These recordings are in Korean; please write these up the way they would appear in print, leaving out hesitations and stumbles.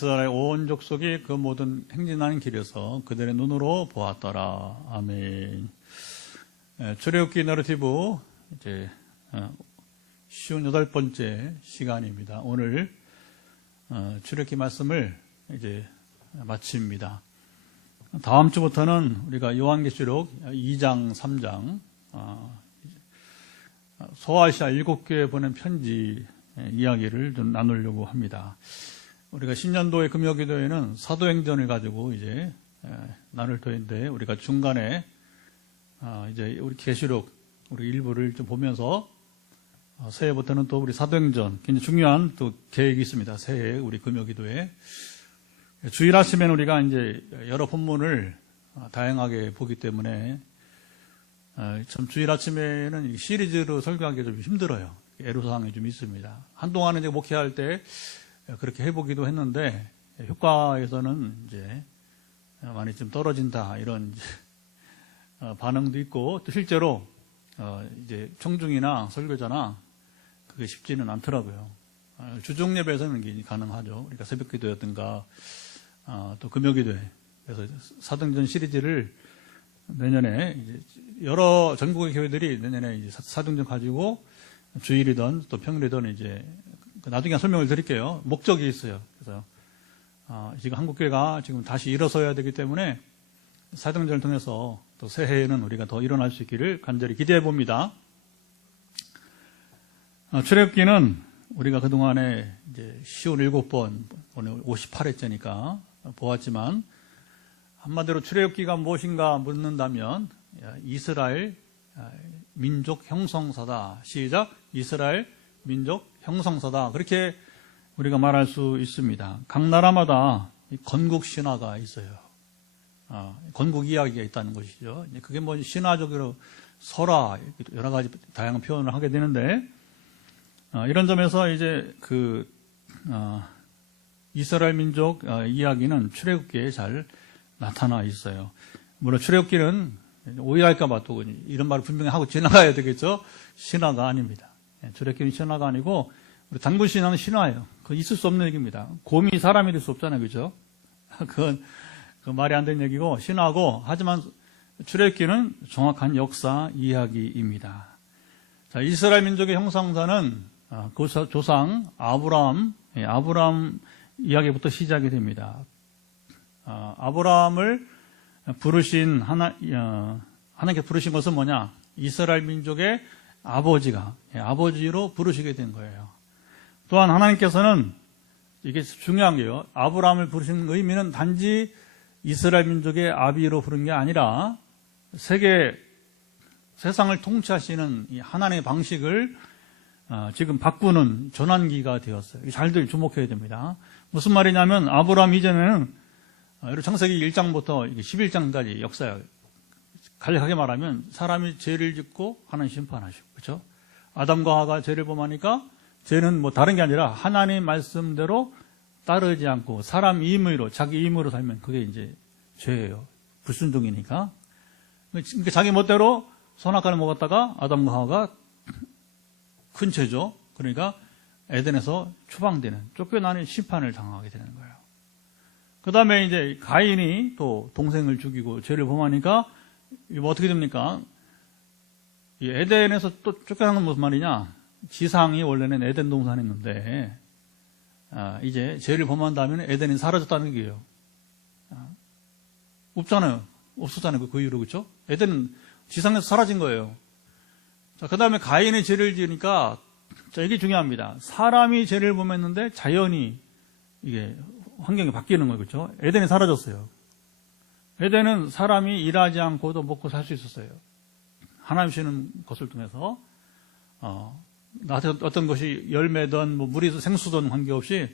이스라엘 온 족속이 그 모든 행진하는 길에서 그들의 눈으로 보았더라. 아멘. 출애굽기 너러티브 이제 58번째 시간입니다. 오늘 출애굽기 말씀을 이제 마칩니다. 다음 주부터는 우리가 요한계시록 2장, 3장 소아시아 7교회에 보낸 편지 이야기를 좀 나누려고 합니다. 우리가 신년도의 금요기도에는 사도행전을 가지고 이제 나눌 터인데 우리가 중간에 이제 우리 계시록 우리 일부를 좀 보면서 새해부터는 또 우리 사도행전 굉장히 중요한 또 계획이 있습니다. 새해 우리 금요기도에 주일 아침에는 우리가 이제 여러 본문을 다양하게 보기 때문에 참 주일 아침에는 시리즈로 설교하기 좀 힘들어요. 애로사항이 좀 있습니다. 한동안은 이제 목회할 때 그렇게 해보기도 했는데 효과에서는 이제 많이 좀 떨어진다 이런 이제 반응도 있고 또 실제로 이제 청중이나 설교자나 그게 쉽지는 않더라고요. 주중 예배에서는 이게 가능하죠. 그러니까 새벽기도였든가 또 금요기도에 그래서 사도행전 시리즈를 내년에 이제 여러 전국의 교회들이 내년에 이제 사도행전 가지고 주일이든 또 평일이든 이제 나중에 설명을 드릴게요. 목적이 있어요. 그래서 지금 한국교회가 지금 다시 일어서야 되기 때문에 사도행전을 통해서 또 새해에는 우리가 더 일어날 수 있기를 간절히 기대해 봅니다. 출애굽기는 우리가 그동안에 이제 57번, 오늘 58회째니까 보았지만 한마디로 출애굽기가 무엇인가 묻는다면 이스라엘 민족 형성사다. 시작. 이스라엘 민족 형성사다. 그렇게 우리가 말할 수 있습니다. 각 나라마다 건국 신화가 있어요. 건국 이야기가 있다는 것이죠. 그게 뭐 신화적으로 설화 여러 가지 다양한 표현을 하게 되는데 이런 점에서 이제 이스라엘 민족 이야기는 출애굽기에 잘 나타나 있어요. 물론 출애굽기는 오해할까봐 또 이런 말을 분명히 하고 지나가야 되겠죠. 신화가 아닙니다. 출애굽기는 신화가 아니고 우리 단군 신화는 신화예요. 그건 있을 수 없는 얘기입니다. 곰이 사람이 될 수 없잖아요, 그렇죠? 그건 말이 안 되는 얘기고 신화고 하지만 출애굽기는 정확한 역사 이야기입니다. 자, 이스라엘 민족의 형성사는 그 조상 아브라함 이야기부터 시작이 됩니다. 아브라함을 부르신 하나님께 부르신 것은 뭐냐? 이스라엘 민족의 아버지로 부르시게 된 거예요. 또한 하나님께서는 이게 중요한 게요. 아브라함을 부르신 의미는 단지 이스라엘 민족의 아비로 부른 게 아니라 세상을 통치하시는 이 하나님의 방식을 지금 바꾸는 전환기가 되었어요. 잘들 주목해야 됩니다. 무슨 말이냐면 아브라함 이전에는 창세기 1장부터 11장까지 역사예요. 간략하게 말하면 사람이 죄를 짓고 하나님 심판하시고, 그렇죠? 아담과 하와가 죄를 범하니까 죄는 뭐 다른 게 아니라 하나님 말씀대로 따르지 않고 사람 임의로 자기 임의로 살면 그게 이제 죄예요. 불순종이니까. 그러니까 자기 멋대로 선악과를 먹었다가 아담과 하와가 큰 죄죠. 그러니까 에덴에서 추방되는 쫓겨나는 심판을 당하게 되는 거예요. 그 다음에 이제 가인이 또 동생을 죽이고 죄를 범하니까 뭐 어떻게 됩니까? 이 에덴에서 또 쫓겨난 건 무슨 말이냐? 지상이 원래는 에덴 동산이었는데 이제 죄를 범한 다음에 에덴이 사라졌다는 얘기예요. 없었잖아요. 그 이후로, 그렇죠? 에덴은 지상에서 사라진 거예요. 자, 그 다음에 가인이 죄를 지으니까 자, 이게 중요합니다. 사람이 죄를 범했는데 자연이 이게 환경이 바뀌는 거예요. 그렇죠? 에덴이 사라졌어요. 에덴은 사람이 일하지 않고도 먹고 살 수 있었어요. 하나님 주시는 것을 통해서 나한테 어떤 것이 열매든 뭐 물이 생수든 관계없이.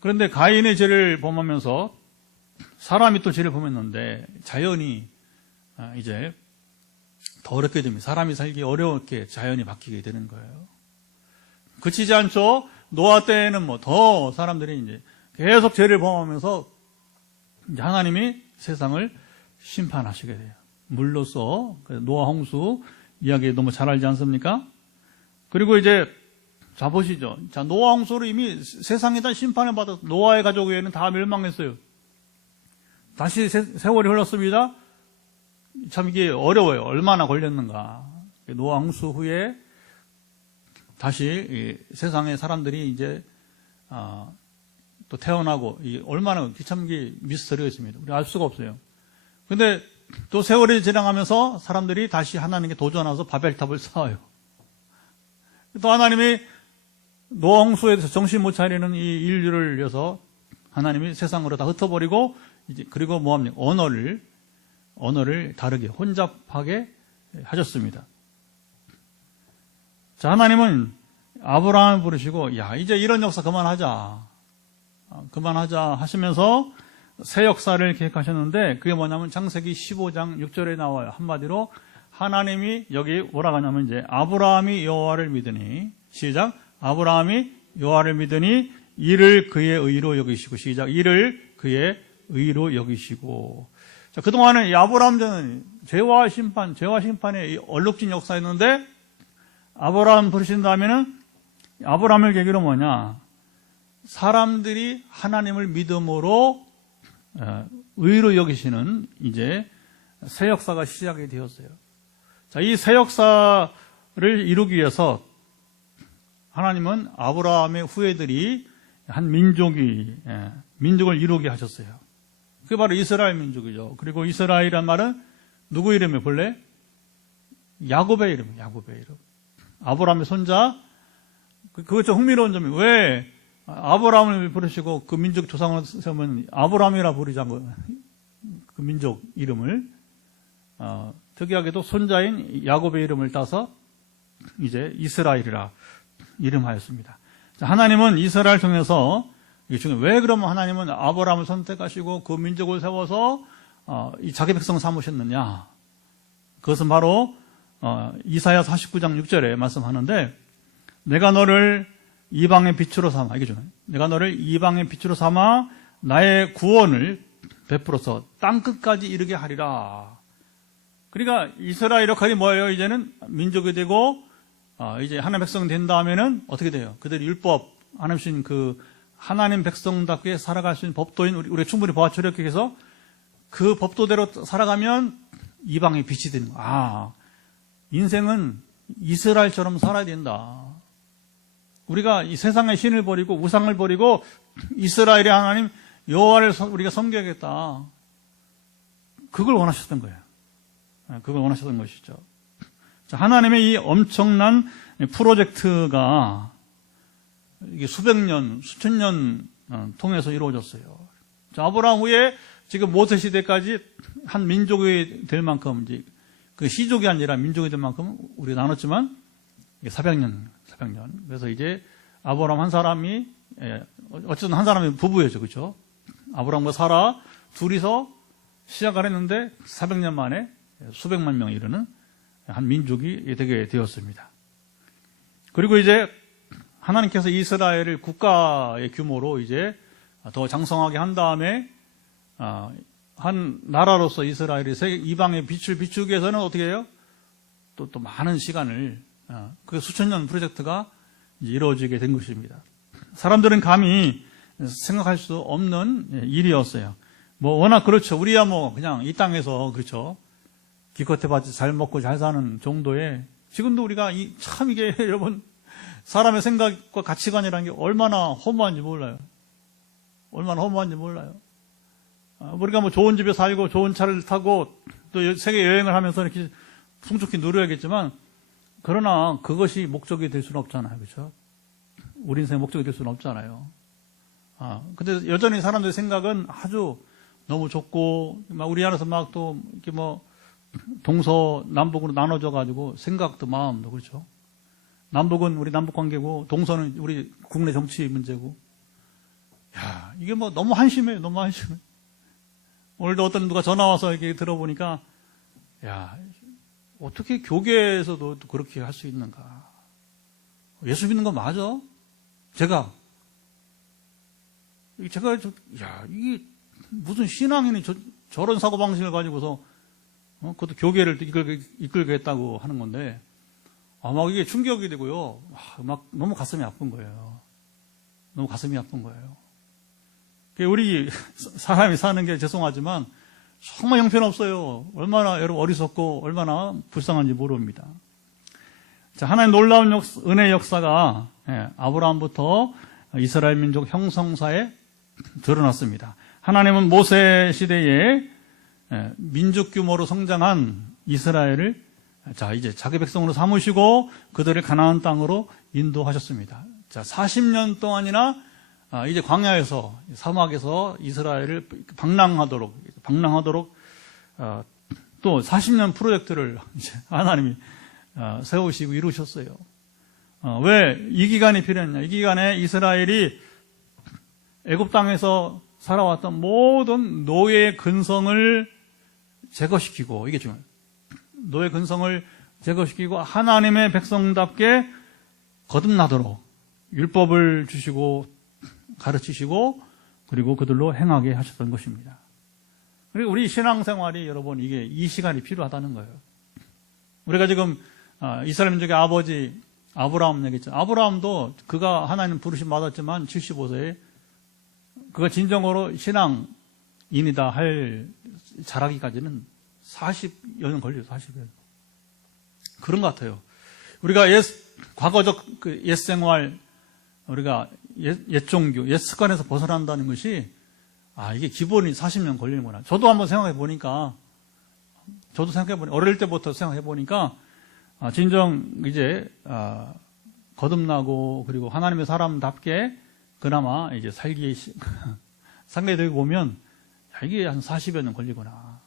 그런데 가인의 죄를 범하면서 사람이 또 죄를 범했는데 자연이 이제 더 어렵게 됩니다. 사람이 살기 어렵게 자연이 바뀌게 되는 거예요. 그치지 않죠? 노아 때에는 뭐 더 사람들이 이제 계속 죄를 범하면서 이제 하나님이 세상을 심판하시게 돼요. 물로써 노아 홍수 이야기 너무 잘 알지 않습니까? 그리고 이제 자, 보시죠. 자, 노아 홍수로 이미 세상이 다 심판을 받아서 노아의 가족 외에는 다 멸망했어요. 다시 세월이 흘렀습니다. 참 이게 어려워요. 얼마나 걸렸는가. 노아 홍수 후에 다시 세상의 사람들이 이제 또 태어나고 얼마나 참 이게 미스터리가 있습니다. 우리 알 수가 없어요. 근데 또 세월이 지나가면서 사람들이 다시 하나님께 도전해서 바벨탑을 쌓아요. 또 하나님이 노아 홍수에 대해서 정신 못 차리는 이 인류를 위해서 하나님이 세상으로 다 흩어버리고 이제 그리고 뭐합니까? 언어를 다르게 혼잡하게 하셨습니다. 자, 하나님은 아브라함을 부르시고 야, 이제 이런 역사 그만하자 하시면서 새 역사를 계획하셨는데 그게 뭐냐면 창세기 15장 6절에 나와요. 한마디로 하나님이 여기 뭐라고 하냐면 이제 아브라함이 여호와를 믿으니 시작 아브라함이 여호와를 믿으니 이를 그의 의로 여기시고 시작 이를 그의 의로 여기시고. 자, 그동안은 이 아브라함전은 죄와 심판의 이 얼룩진 역사였는데 아브라함 부르신 다음에는 아브라함을 계기로 뭐냐? 사람들이 하나님을 믿음으로 의로 여기시는 이제 새 역사가 시작이 되었어요. 자, 이 새 역사를 이루기 위해서 하나님은 아브라함의 후예들이 한 민족을 이루게 하셨어요. 그게 바로 이스라엘 민족이죠. 그리고 이스라엘이란 말은 누구 이름이에요? 본래? 야곱의 이름. 아브라함의 손자. 그거 좀 흥미로운 점이 왜 아브라함을 부르시고 그 민족 조상을 세우면 아브라함이라 부르자고 그 민족 이름을 특이하게도 손자인 야곱의 이름을 따서 이제 이스라엘이라 이름하였습니다. 자, 하나님은 이스라엘 통해서 왜 그러면 하나님은 아브라함을 선택하시고 그 민족을 세워서 이 자기 백성 삼으셨느냐? 그것은 바로 이사야 49장 6절에 말씀하는데 내가 너를 이방의 빛으로 삼아 이게 좀 내가 너를 이방의 빛으로 삼아 나의 구원을 베풀어서 땅 끝까지 이르게 하리라. 그러니까 이스라엘 역할이 뭐예요? 이제는 민족이 되고 이제 하나님 백성 된 다음에는 어떻게 돼요? 그들이 율법 하나님 주신 그 하나님 백성답게 살아갈 수 있는 법도인 우리가 충분히 보아초력해 해서 그 법도대로 살아가면 이방의 빛이 되는 거야. 인생은 이스라엘처럼 살아야 된다. 우리가 이 세상의 신을 버리고 우상을 버리고 이스라엘의 하나님 여호와를 우리가 섬겨야겠다. 그걸 원하셨던 거예요. 그걸 원하셨던 것이죠. 자, 하나님의 이 엄청난 프로젝트가 이게 수백 년, 수천 년 통해서 이루어졌어요. 자, 아브라함 후에 지금 모세 시대까지 한 민족이 될 만큼 이제 그 시족이 아니라 민족이 될 만큼 우리가 나눴지만 이게 400년. 그래서 이제 아브라함 한 사람이 어쨌든 한 사람이 부부였죠, 그렇죠? 아브라함과 사라 둘이서 시작을 했는데 400년 만에 수백만 명이 이르는 한 민족이 되게 되었습니다. 그리고 이제 하나님께서 이스라엘을 국가의 규모로 이제 더 장성하게 한 다음에 한 나라로서 이스라엘이 세계 이방의 빛을 비추기 위해서는 어떻게 해요? 또 많은 시간을 그 수천 년 프로젝트가 이루어지게 된 것입니다. 사람들은 감히 생각할 수 없는 일이었어요. 뭐 워낙 그렇죠. 우리야 뭐 그냥 이 땅에서 그렇죠. 기껏 해봤자 잘 먹고 잘 사는 정도의 지금도 우리가 참 이게 여러분 사람의 생각과 가치관이라는 게 얼마나 허무한지 몰라요. 우리가 뭐 좋은 집에 살고 좋은 차를 타고 또 세계 여행을 하면서 이렇게 풍족히 누려야겠지만 그러나 그것이 목적이 될 수는 없잖아요. 그렇죠? 우리 인생의 목적이 될 수는 없잖아요. 근데 여전히 사람들의 생각은 아주 너무 좁고 막 우리 안에서 막 또 이렇게 뭐 동서남북으로 나눠져 가지고 생각도 마음도 그렇죠. 남북은 우리 남북 관계고 동서는 우리 국내 정치 문제고. 야, 이게 뭐 너무 한심해요. 오늘도 어떤 누가 전화 와서 이렇게 들어보니까 야, 어떻게 교계에서도 그렇게 할 수 있는가? 예수 믿는 거 맞아? 제가 야, 이게 무슨 신앙인이 저런 사고방식을 가지고서 그것도 교계를 이끌겠다고 하는 건데 막 이게 충격이 되고요. 막 너무 가슴이 아픈 거예요. 너무 가슴이 아픈 거예요. 우리 사람이 사는 게 죄송하지만 정말 형편없어요. 얼마나 여러분 어리석고 얼마나 불쌍한지 모릅니다. 자, 하나님 놀라운 은혜의 역사가 아브라함부터 이스라엘 민족 형성사에 드러났습니다. 하나님은 모세 시대에 민족 규모로 성장한 이스라엘을 이제 자기 백성으로 삼으시고 그들을 가나안 땅으로 인도하셨습니다. 자, 40년 동안이나 이제 광야에서 사막에서 이스라엘을 방랑하도록 또 40년 프로젝트를 이제 하나님이 세우시고 이루셨어요. 왜 이 기간이 필요했냐? 이 기간에 이스라엘이 애굽 땅에서 살아왔던 모든 노예의 근성을 제거시키고, 이게 중요해요. 노예 근성을 제거시키고 하나님의 백성답게 거듭나도록 율법을 주시고 가르치시고 그리고 그들로 행하게 하셨던 것입니다. 그리고 우리 신앙생활이 여러분 이게 이 시간이 필요하다는 거예요. 우리가 지금 이스라엘 민족의 아버지 아브라함 얘기했죠. 아브라함도 그가 하나님 부르심 받았지만 75세에 그가 진정으로 신앙인이다 할 자라기까지는 40여 년 걸려요. 40여 년. 그런 것 같아요. 우리가 과거적 옛 생활, 우리가 옛 종교, 옛 습관에서 벗어난다는 것이 이게 기본이 40년 걸리는구나. 저도 한번 생각해 보니까 어릴 때부터 생각해 보니까 진정 이제 거듭나고 그리고 하나님의 사람답게 그나마 이제 상대되고 보면 이게 한 40여 년 걸리구나.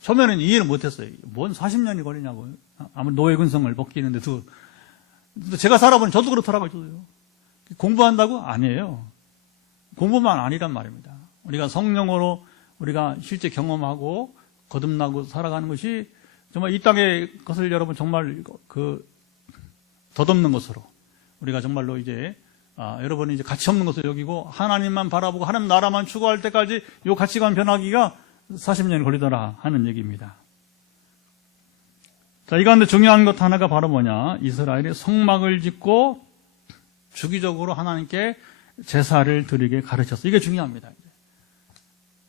처음에는 이해를 못했어요. 뭔 40년이 걸리냐고. 아무 노예 근성을 벗기는데도 제가 살아보니 저도 그렇더라고요. 저도요. 공부한다고? 아니에요. 공부만 아니란 말입니다. 우리가 성령으로 우리가 실제 경험하고 거듭나고 살아가는 것이 정말 이 땅의 것을 여러분 정말 덧없는 것으로 우리가 정말로 이제 여러분이 이제 가치 없는 것을 여기고 하나님만 바라보고 하나님 나라만 추구할 때까지 이 가치관 변하기가 40년이 걸리더라 하는 얘기입니다. 자, 이 가운데 중요한 것 하나가 바로 뭐냐? 이스라엘이 성막을 짓고 주기적으로 하나님께 제사를 드리게 가르쳤어요. 이게 중요합니다.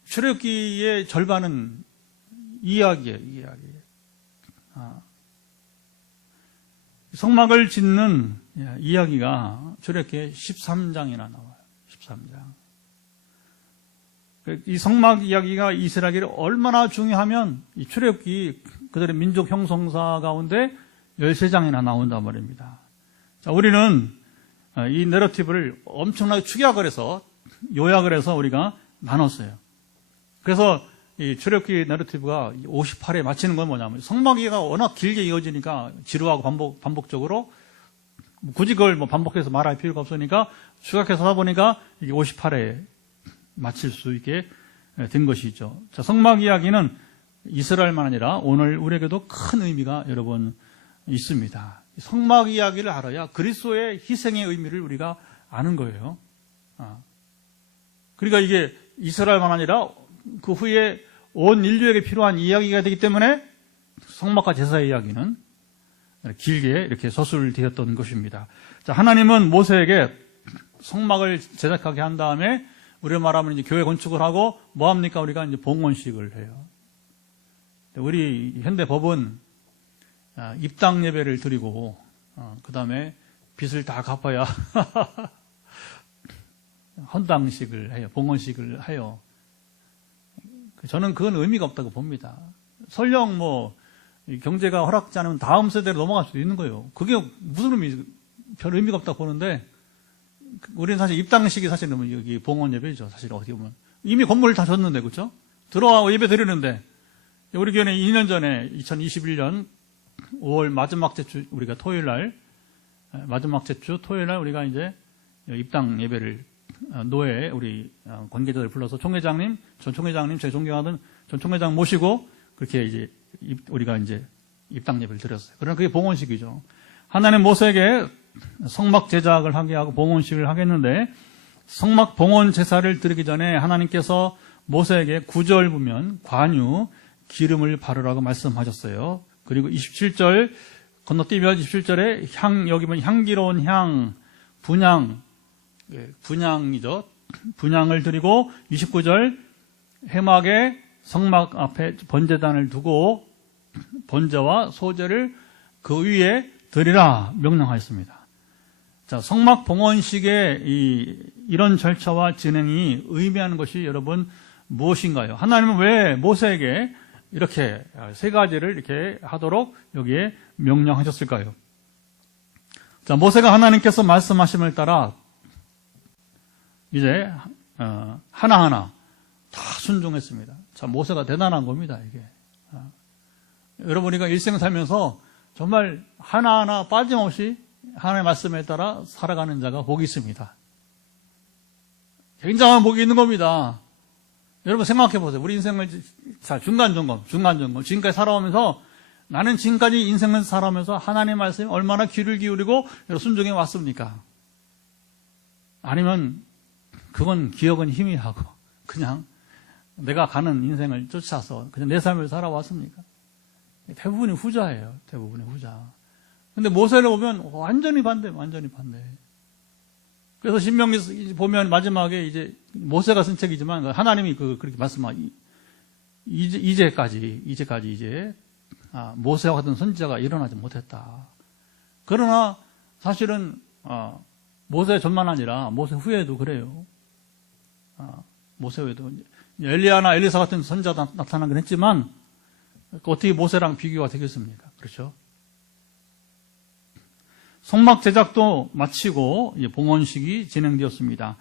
출애굽기의 절반은 이야기예요. 성막을 짓는 이야기가 출애굽기 13장이나 나와요. 13장. 이 성막 이야기가 이스라엘이 얼마나 중요하면 이 출애굽기 그들의 민족 형성사 가운데 13장이나 나온단 말입니다. 자, 우리는 이 내러티브를 엄청나게 축약을 해서 요약을 해서 우리가 나눴어요. 그래서 이 출애굽기 내러티브가 58에 마치는 건 뭐냐면 성막 이야기가 워낙 길게 이어지니까 지루하고 반복적으로 굳이 그걸 반복해서 말할 필요가 없으니까 축약해서 하다 보니까 이게 58에 마칠 수 있게 된 것이죠. 자, 성막 이야기는 이스라엘만 아니라 오늘 우리에게도 큰 의미가 여러분 있습니다. 성막 이야기를 알아야 그리스도의 희생의 의미를 우리가 아는 거예요. 그러니까 이게 이스라엘만 아니라 그 후에 온 인류에게 필요한 이야기가 되기 때문에 성막과 제사의 이야기는 길게 이렇게 서술되었던 것입니다. 자, 하나님은 모세에게 성막을 제작하게 한 다음에 우리가 말하면 이제 교회 건축을 하고 뭐 합니까? 우리가 이제 봉헌식을 해요. 우리 현대 법은 입당 예배를 드리고 그 다음에 빚을 다 갚아야 헌당식을 해요. 봉헌식을 해요. 저는 그건 의미가 없다고 봅니다. 설령 경제가 허락지 않으면 다음 세대로 넘어갈 수도 있는 거예요. 그게 무슨 별 의미가 없다고 보는데 우리는 사실 입당식이 사실 여기 봉헌 예배죠. 사실 어떻게 보면 이미 건물을 다 줬는데 그렇죠? 들어와 예배 드리는데 우리 교회는 2년 전에 2021년 5월 마지막 주 우리가 마지막 주 토요일 날 우리가 이제 입당 예배를 노예 우리 관계자들 불러서 총회장님, 전 총회장님, 제 존경하던 전 총회장 모시고 그렇게 이제 우리가 이제 입당 예배를 드렸어요. 그러나 그게 봉헌식이죠. 하나님 모세에게 성막 제작을 하게 하고 봉헌식을 하겠는데 성막 봉헌 제사를 드리기 전에 하나님께서 모세에게 9절 보면 관유 기름을 바르라고 말씀하셨어요. 그리고 27절 건너뛰면 17절에 여기 보면 향기로운 향, 분향, 분향이죠. 분향을 드리고 29절 회막에 성막 앞에 번제단을 두고 번제와 소제를 그 위에 드리라 명령하였습니다. 자, 성막 봉헌식의 이런 절차와 진행이 의미하는 것이 여러분 무엇인가요? 하나님은 왜 모세에게 이렇게 세 가지를 이렇게 하도록 여기에 명령하셨을까요? 자, 모세가 하나님께서 말씀하심을 따라 이제 하나하나 다 순종했습니다. 참 모세가 대단한 겁니다, 이게. 여러분, 우리가 일생 살면서 정말 하나하나 빠짐없이 하나님의 말씀에 따라 살아가는 자가 복이 있습니다. 굉장한 복이 있는 겁니다. 여러분 생각해 보세요. 우리 인생을 중간점검. 지금까지 살아오면서 나는 지금까지 인생을 살아오면서 하나님의 말씀에 얼마나 귀를 기울이고 순종해 왔습니까? 아니면 그건 기억은 희미하고 그냥 내가 가는 인생을 쫓아서 그냥 내 삶을 살아왔습니까? 대부분이 후자예요. 대부분이 후자. 근데 모세를 보면 완전히 반대. 그래서 신명기 보면 마지막에 이제 모세가 쓴 책이지만 하나님이 그렇게 말씀하기 이제까지 이제 모세와 같은 선지자가 일어나지 못했다. 그러나 사실은 모세 전만 아니라 모세 후에도 그래요. 모세 후에도 엘리야나 엘리사 같은 선지자가 나타나긴 했지만 어떻게 모세랑 비교가 되겠습니까? 그렇죠? 성막 제작도 마치고 이제 봉헌식이 진행되었습니다.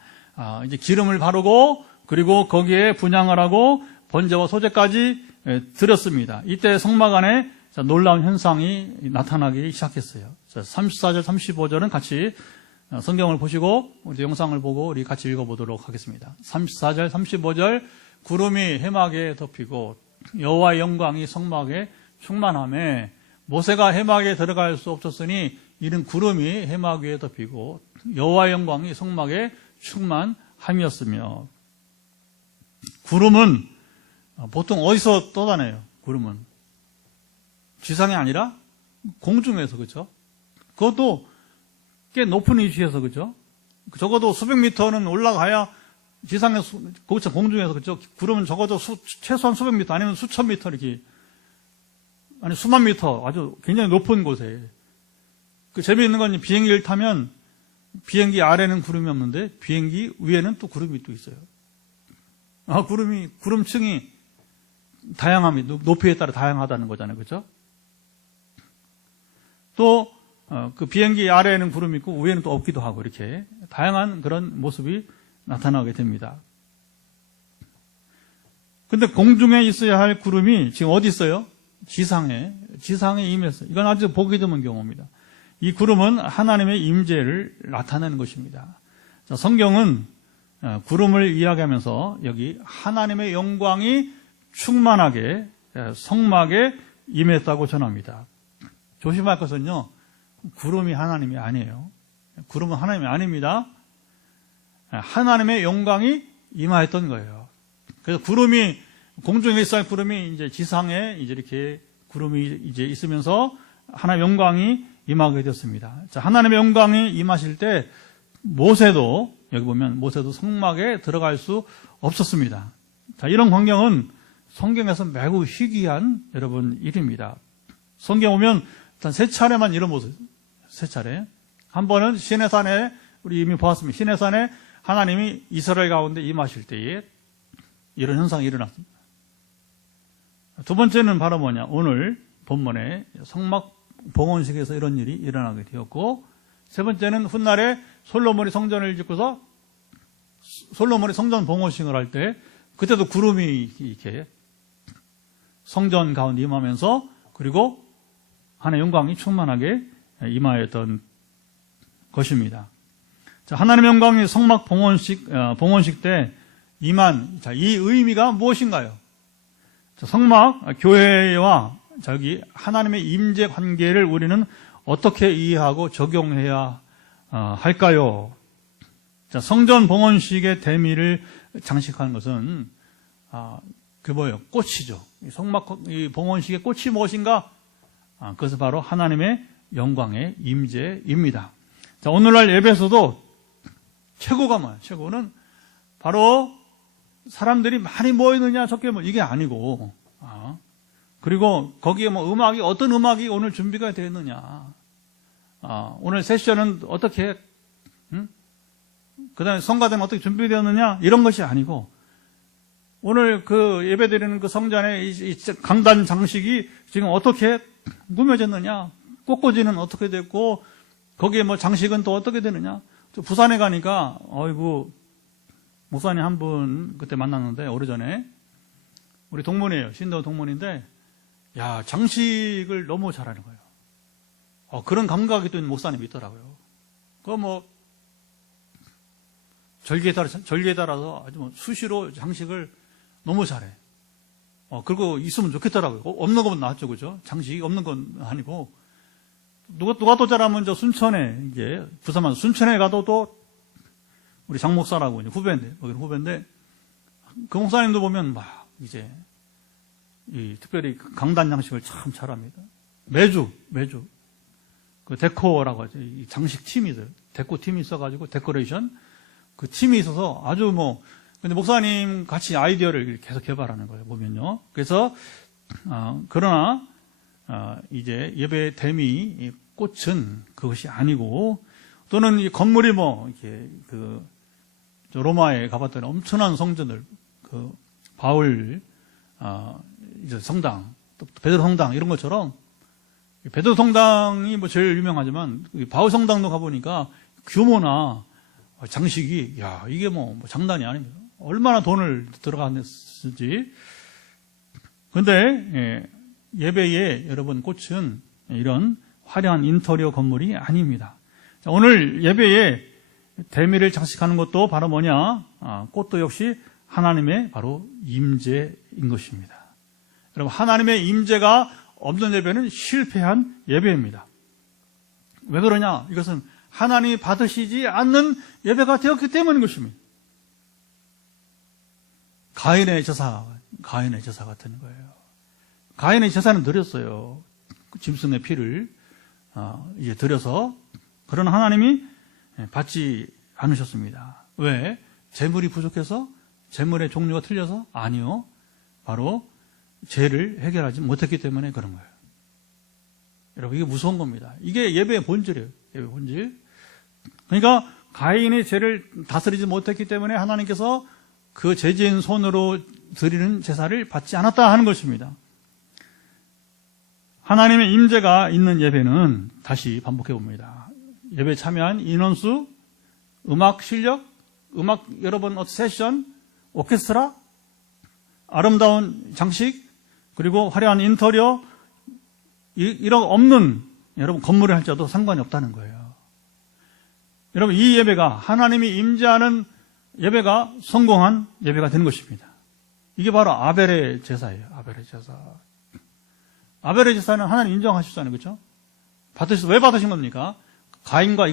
이제 기름을 바르고 그리고 거기에 분향을 하고 번제와 소제까지 드렸습니다. 이때 성막 안에 놀라운 현상이 나타나기 시작했어요. 34절, 35절은 같이 성경을 보시고 우리 영상을 보고 우리 같이 읽어보도록 하겠습니다. 34절, 35절 구름이 해막에 덮이고 여호와의 영광이 성막에 충만하며 모세가 해막에 들어갈 수 없었으니 이는 구름이 해막 위에 덮이고 여호와의 영광이 성막에 충만함이었으며 구름은 보통 어디서 떠다녀요? 구름은 지상이 아니라 공중에서 그렇죠? 그것도 꽤 높은 위치에서 그렇죠? 적어도 수백 미터는 올라가야 지상에서 거기서 공중에서 그렇죠? 구름은 적어도 최소한 수백 미터 아니면 수천 미터 이렇게 아니 수만 미터 아주 굉장히 높은 곳에 재미있는 건 비행기를 타면 비행기 아래는 구름이 없는데 비행기 위에는 또 구름이 또 있어요. 구름층이 다양함이 높이에 따라 다양하다는 거잖아요. 그렇죠? 또 그 비행기 아래에는 구름이 있고 위에는 또 없기도 하고 이렇게 다양한 그런 모습이 나타나게 됩니다. 근데 공중에 있어야 할 구름이 지금 어디 있어요? 지상에 임했어요. 이건 아주 보기 드문 경우입니다. 이 구름은 하나님의 임재를 나타내는 것입니다. 자, 성경은 구름을 이야기하면서 여기 하나님의 영광이 충만하게 성막에 임했다고 전합니다. 조심할 것은요, 구름이 하나님이 아니에요. 구름은 하나님이 아닙니다. 하나님의 영광이 임하였던 거예요. 그래서 구름이 공중에 있어야 할 구름이 이제 지상에 이제 이렇게 구름이 이제 있으면서 하나님의 영광이 임하게 되었습니다. 자, 하나님의 영광이 임하실 때 모세도 여기 보면 모세도 성막에 들어갈 수 없었습니다. 자, 이런 광경은 성경에서 매우 희귀한 여러분 일입니다. 성경 보면 일단 세 차례만 이런 모습, 세 차례. 한 번은 시내산에 우리 이미 보았습니다. 시내산에 하나님이 이스라엘 가운데 임하실 때에 이런 현상이 일어났습니다. 두 번째는 바로 뭐냐? 오늘 본문에 성막 봉헌식에서 이런 일이 일어나게 되었고, 세 번째는 훗날에 솔로몬이 성전을 짓고서 솔로몬이 성전 봉헌식을 할 때 그때도 구름이 이렇게 성전 가운데 임하면서 그리고 하나님의 영광이 충만하게 임하였던 것입니다. 자, 하나님의 영광이 성막 봉헌식 때 임한 이 의미가 무엇인가요? 자, 성막 교회와 저기 하나님의 임재 관계를 우리는 어떻게 이해하고 적용해야 할까요? 자, 성전 봉헌식의 대미를 장식하는 것은 꽃이죠. 성막 봉헌식의 꽃이 무엇인가? 그것은 바로 하나님의 영광의 임재입니다. 자, 오늘날 예배에서도 최고가 뭐야? 최고는 바로 사람들이 많이 모이느냐 적게 이게 아니고, 그리고 거기에 음악이 어떤 음악이 오늘 준비가 되어 있느냐, 오늘 세션은 어떻게, 그 다음에 성가대는 어떻게 준비되었느냐, 이런 것이 아니고, 오늘 그 예배드리는 그 성전의 이 강단 장식이 지금 어떻게 꾸며졌느냐, 꽃꽂이는 어떻게 됐고, 거기에 장식은 또 어떻게 되느냐. 부산에 가니까, 목사님 한 분 그때 만났는데, 오래전에. 우리 동문이에요. 신도 동문인데, 야, 장식을 너무 잘하는 거예요. 그런 감각이 또 있는 목사님이 있더라고요. 절기에 따라서 아주 수시로 장식을 너무 잘해. 그리고 있으면 좋겠더라고요. 없는 거면 낫죠, 그죠? 장식이 없는 건 아니고. 누가 또 잘하면 순천에, 이제, 부산만 순천에 가도 또, 우리 장 목사라고, 이제 후배인데, 그 목사님도 보면 특별히 강단 장식을 참 잘합니다. 매주, 그 데코라고 하죠. 이 장식 팀이들, 데코 팀이 있어가지고, 데코레이션, 그 팀이 있어서 아주 근데 목사님 같이 아이디어를 계속 개발하는 거예요, 보면요. 그래서, 그러나, 이제 예배 대미, 꽃은 그것이 아니고, 또는 이 건물이 이렇게 로마에 가봤더니 엄청난 성전들, 바울, 이제 성당, 또 베드로 성당, 이런 것처럼, 베드로 성당이 제일 유명하지만, 바울 성당도 가보니까 규모나 장식이, 이게 장난이 아닙니다. 얼마나 돈을 들어갔는지. 근데, 예배에 여러분 꽃은 이런 화려한 인테리어 건물이 아닙니다. 자, 오늘 예배에 대미를 장식하는 것도 바로 뭐냐? 꽃도 역시 하나님의 바로 임재인 것입니다. 여러분, 하나님의 임재가 없는 예배는 실패한 예배입니다. 왜 그러냐? 이것은 하나님이 받으시지 않는 예배가 되었기 때문인 것입니다. 가인의 제사 같은 거예요. 가인의 제사는 드렸어요. 짐승의 피를 이제 드려서. 그러나 하나님이 받지 않으셨습니다. 왜? 재물이 부족해서? 재물의 종류가 틀려서? 아니요. 바로 죄를 해결하지 못했기 때문에 그런 거예요. 여러분, 이게 무서운 겁니다. 이게 예배의 본질이에요. 예배의 본질. 그러니까 가인의 죄를 다스리지 못했기 때문에 하나님께서 그 죄지은 손으로 드리는 제사를 받지 않았다 하는 것입니다. 하나님의 임재가 있는 예배는 다시 반복해 봅니다. 예배에 참여한 인원수, 음악 실력, 여러분 세션, 오케스트라, 아름다운 장식, 그리고 화려한 인테리어, 이런 없는 여러분 건물을 할지라도 상관이 없다는 거예요. 여러분, 이 예배가 하나님이 임재하는 예배가 성공한 예배가 되는 것입니다. 이게 바로 아벨의 제사예요. 아벨의 제사. 아벨의 제사는 하나님 인정하셨잖아요. 그렇죠? 왜 받으신 겁니까? 가인과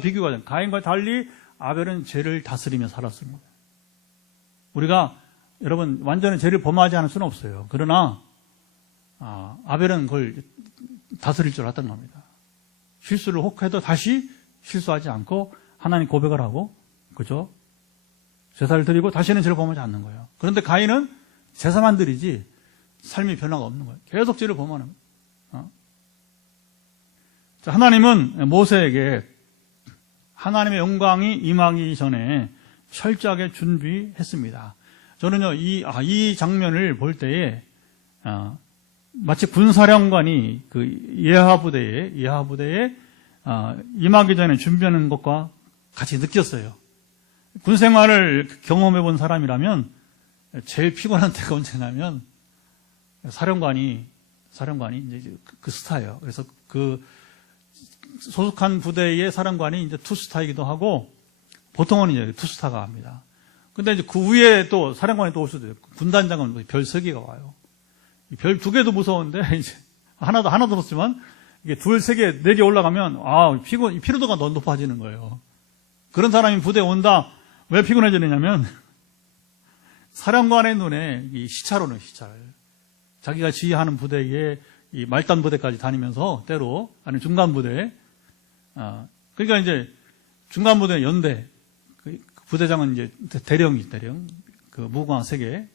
비교가 된, 가인과 달리 아벨은 죄를 다스리며 살았습니다. 우리가 여러분 완전히 죄를 범하지 않을 수는 없어요. 그러나 아벨은 그걸 다스릴 줄 알았던 겁니다. 실수를 혹해도 다시 실수하지 않고 하나님 고백을 하고, 그죠? 제사를 드리고 다시는 죄를 범하지 않는 거예요. 그런데 가인은 제사만 드리지 삶의 변화가 없는 거예요. 계속 죄를 범하는 거예요. 자, 하나님은 모세에게 하나님의 영광이 임하기 전에 철저하게 준비했습니다. 저는요, 이 장면을 볼 때에, 마치 군사령관이 그 예하부대에 임하기 전에 준비하는 것과 같이 느꼈어요. 군 생활을 경험해 본 사람이라면 제일 피곤한 때가 언제냐면 사령관이 이제 그 스타예요. 그래서 그 소속한 부대의 사령관이 이제 투스타이기도 하고 보통은 이제 투스타가 합니다. 근데 이제 그 위에 또 사령관이 또 올 수도 있고 군단장은 별 3개가 와요. 별 2개도 무서운데 이제 하나도 없지만 이게 2, 3개, 4개 올라가면 피로도가 더 높아지는 거예요. 그런 사람이 부대에 온다. 왜 피곤해지느냐면 사령관의 눈에 이 시찰. 자기가 지휘하는 부대에 이 말단 부대까지 다니면서 때로 아니면 중간 부대. 그러니까 이제 중간 부대 연대, 그 부대장은 이제 대령. 그 무궁화 3개.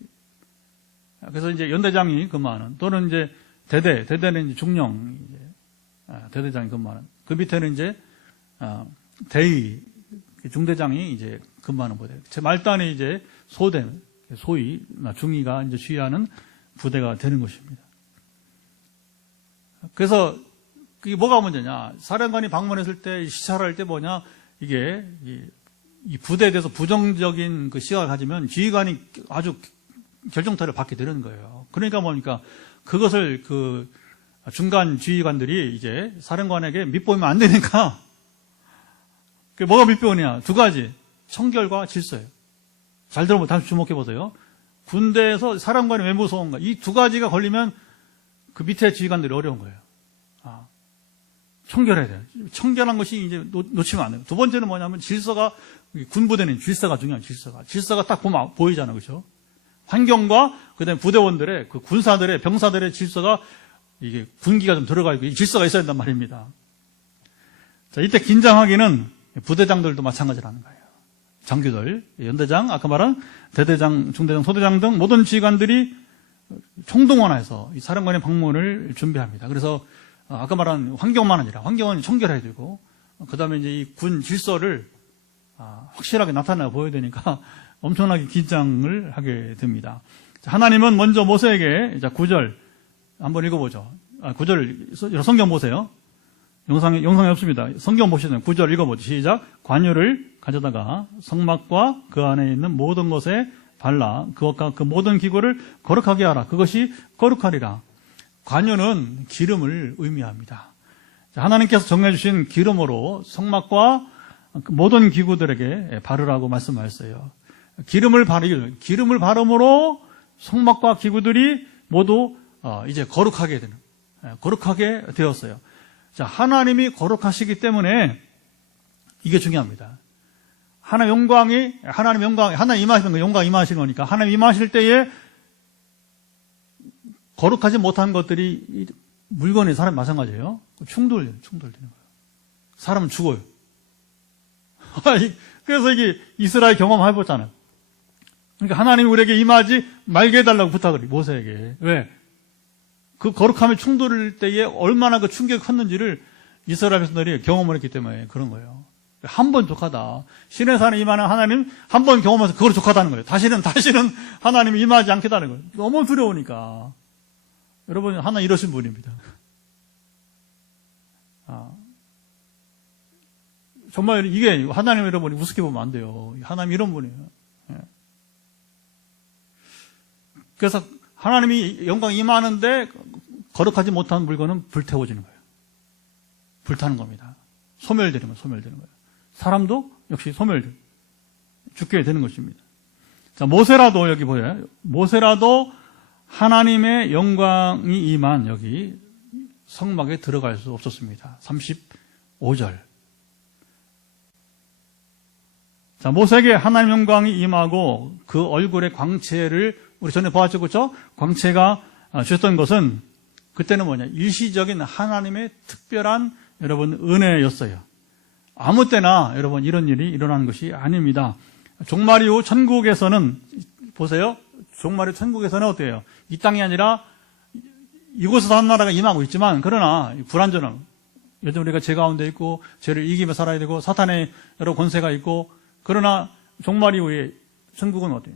그래서 이제 연대장이 근무하는, 또는 이제 대대는 이제 중령, 대대장이 근무하는. 그 밑에는 이제, 대위, 중대장이 이제 근무하는 부대. 제 말단이 이제 소대, 소위, 중위가 이제 주의하는 부대가 되는 것입니다. 그래서 그게 뭐가 문제냐. 사령관이 방문했을 때, 시찰을 할 때 뭐냐. 이게, 이 부대에 대해서 부정적인 그 시각을 가지면 지휘관이 아주 결정타를 받게 되는 거예요. 그러니까 뭡니까? 그것을 그 중간 지휘관들이 이제 사령관에게 밑보이면 안 되니까, 그게 뭐가 밑보이냐? 2가지. 청결과 질서예요. 잘 들어보면 다시 주목해 보세요. 군대에서 사령관이 왜 무서운가? 이 2가지가 걸리면 그 밑에 지휘관들이 어려운 거예요. 청결해야 돼요. 청결한 것이 이제 놓치면 안 돼요. 2번째는 뭐냐면 질서가, 군부대는 질서가 중요한 질서가 딱 보면 보이잖아요. 그렇죠? 환경과 그다음에 부대원들의, 그 군사들의, 병사들의 질서가 이게 군기가 좀 들어가 있고 질서가 있어야 된단 말입니다. 자, 이때 긴장하기는 부대장들도 마찬가지라는 거예요. 장교들, 연대장, 아까 말한 대대장, 중대장, 소대장 등 모든 지휘관들이 총동원해서 이 사령관의 방문을 준비합니다. 그래서 아까 말한 환경만 아니라 환경은 청결해야 되고, 그 다음에 이제 이 군 질서를 확실하게 나타내 보여야 되니까 엄청나게 긴장을 하게 됩니다. 하나님은 먼저 모세에게, 9절 한번 읽어보죠. 9절 성경 보세요. 영상에 없습니다. 성경 보시면 9절 읽어보죠. 시작. 관유를 가져다가 성막과 그 안에 있는 모든 것에 발라 그것과 그 모든 기구를 거룩하게 하라. 그것이 거룩하리라. 관유는 기름을 의미합니다. 하나님께서 정해주신 기름으로 성막과 모든 기구들에게 바르라고 말씀하셨어요. 기름을 바름으로 성막과 기구들이 모두 이제 거룩하게 되었어요. 자, 하나님이 거룩하시기 때문에 이게 중요합니다. 하나님 임하시는 거, 영광이 임하시는 거니까, 하나님 임하실 때에 거룩하지 못한 것들이, 물건이 사람 마찬가지예요. 충돌되는 거예요. 사람은 죽어요. 그래서 이게 이스라엘 경험해보잖아요. 그러니까 하나님이 우리에게 임하지 말게 해달라고 부탁을 해요, 모세에게. 왜? 그 거룩함이 충돌할 때에 얼마나 그 충격이 컸는지를 이스라엘 백성들이 경험을 했기 때문에 그런 거예요. 한 번 족하다. 신의 산에 임하는 하나님 한 번 경험해서 그걸 족하다는 거예요. 다시는 하나님이 임하지 않겠다는 거예요. 너무 두려우니까. 여러분, 하나님 이러신 분입니다. 정말 이게 하나님 여러분이 우습게 보면 안 돼요. 하나님 이런 분이에요. 그래서 하나님이 영광 임하는데 거룩하지 못한 물건은 불태워지는 거예요. 불타는 겁니다. 소멸되는 거예요. 사람도 역시 죽게 되는 것입니다. 자, 모세라도 여기 보여요. 모세라도 하나님의 영광이 임한 여기 성막에 들어갈 수 없었습니다. 35절. 자, 모세에게 하나님 영광이 임하고 그 얼굴의 광채를 우리 전에 보았죠, 그렇죠? 광채가 주셨던 것은 그때는 뭐냐? 일시적인 하나님의 특별한 여러분 은혜였어요. 아무 때나 여러분 이런 일이 일어나는 것이 아닙니다. 종말 이후 천국에서는 보세요. 종말 이후 천국에서는 어때요? 이 땅이 아니라 이곳에서 한 나라가 임하고 있지만 그러나 불완전함. 요즘 우리가 죄 가운데 있고 죄를 이기며 살아야 되고 사탄의 여러 권세가 있고 그러나 종말 이후에 천국은 어때요?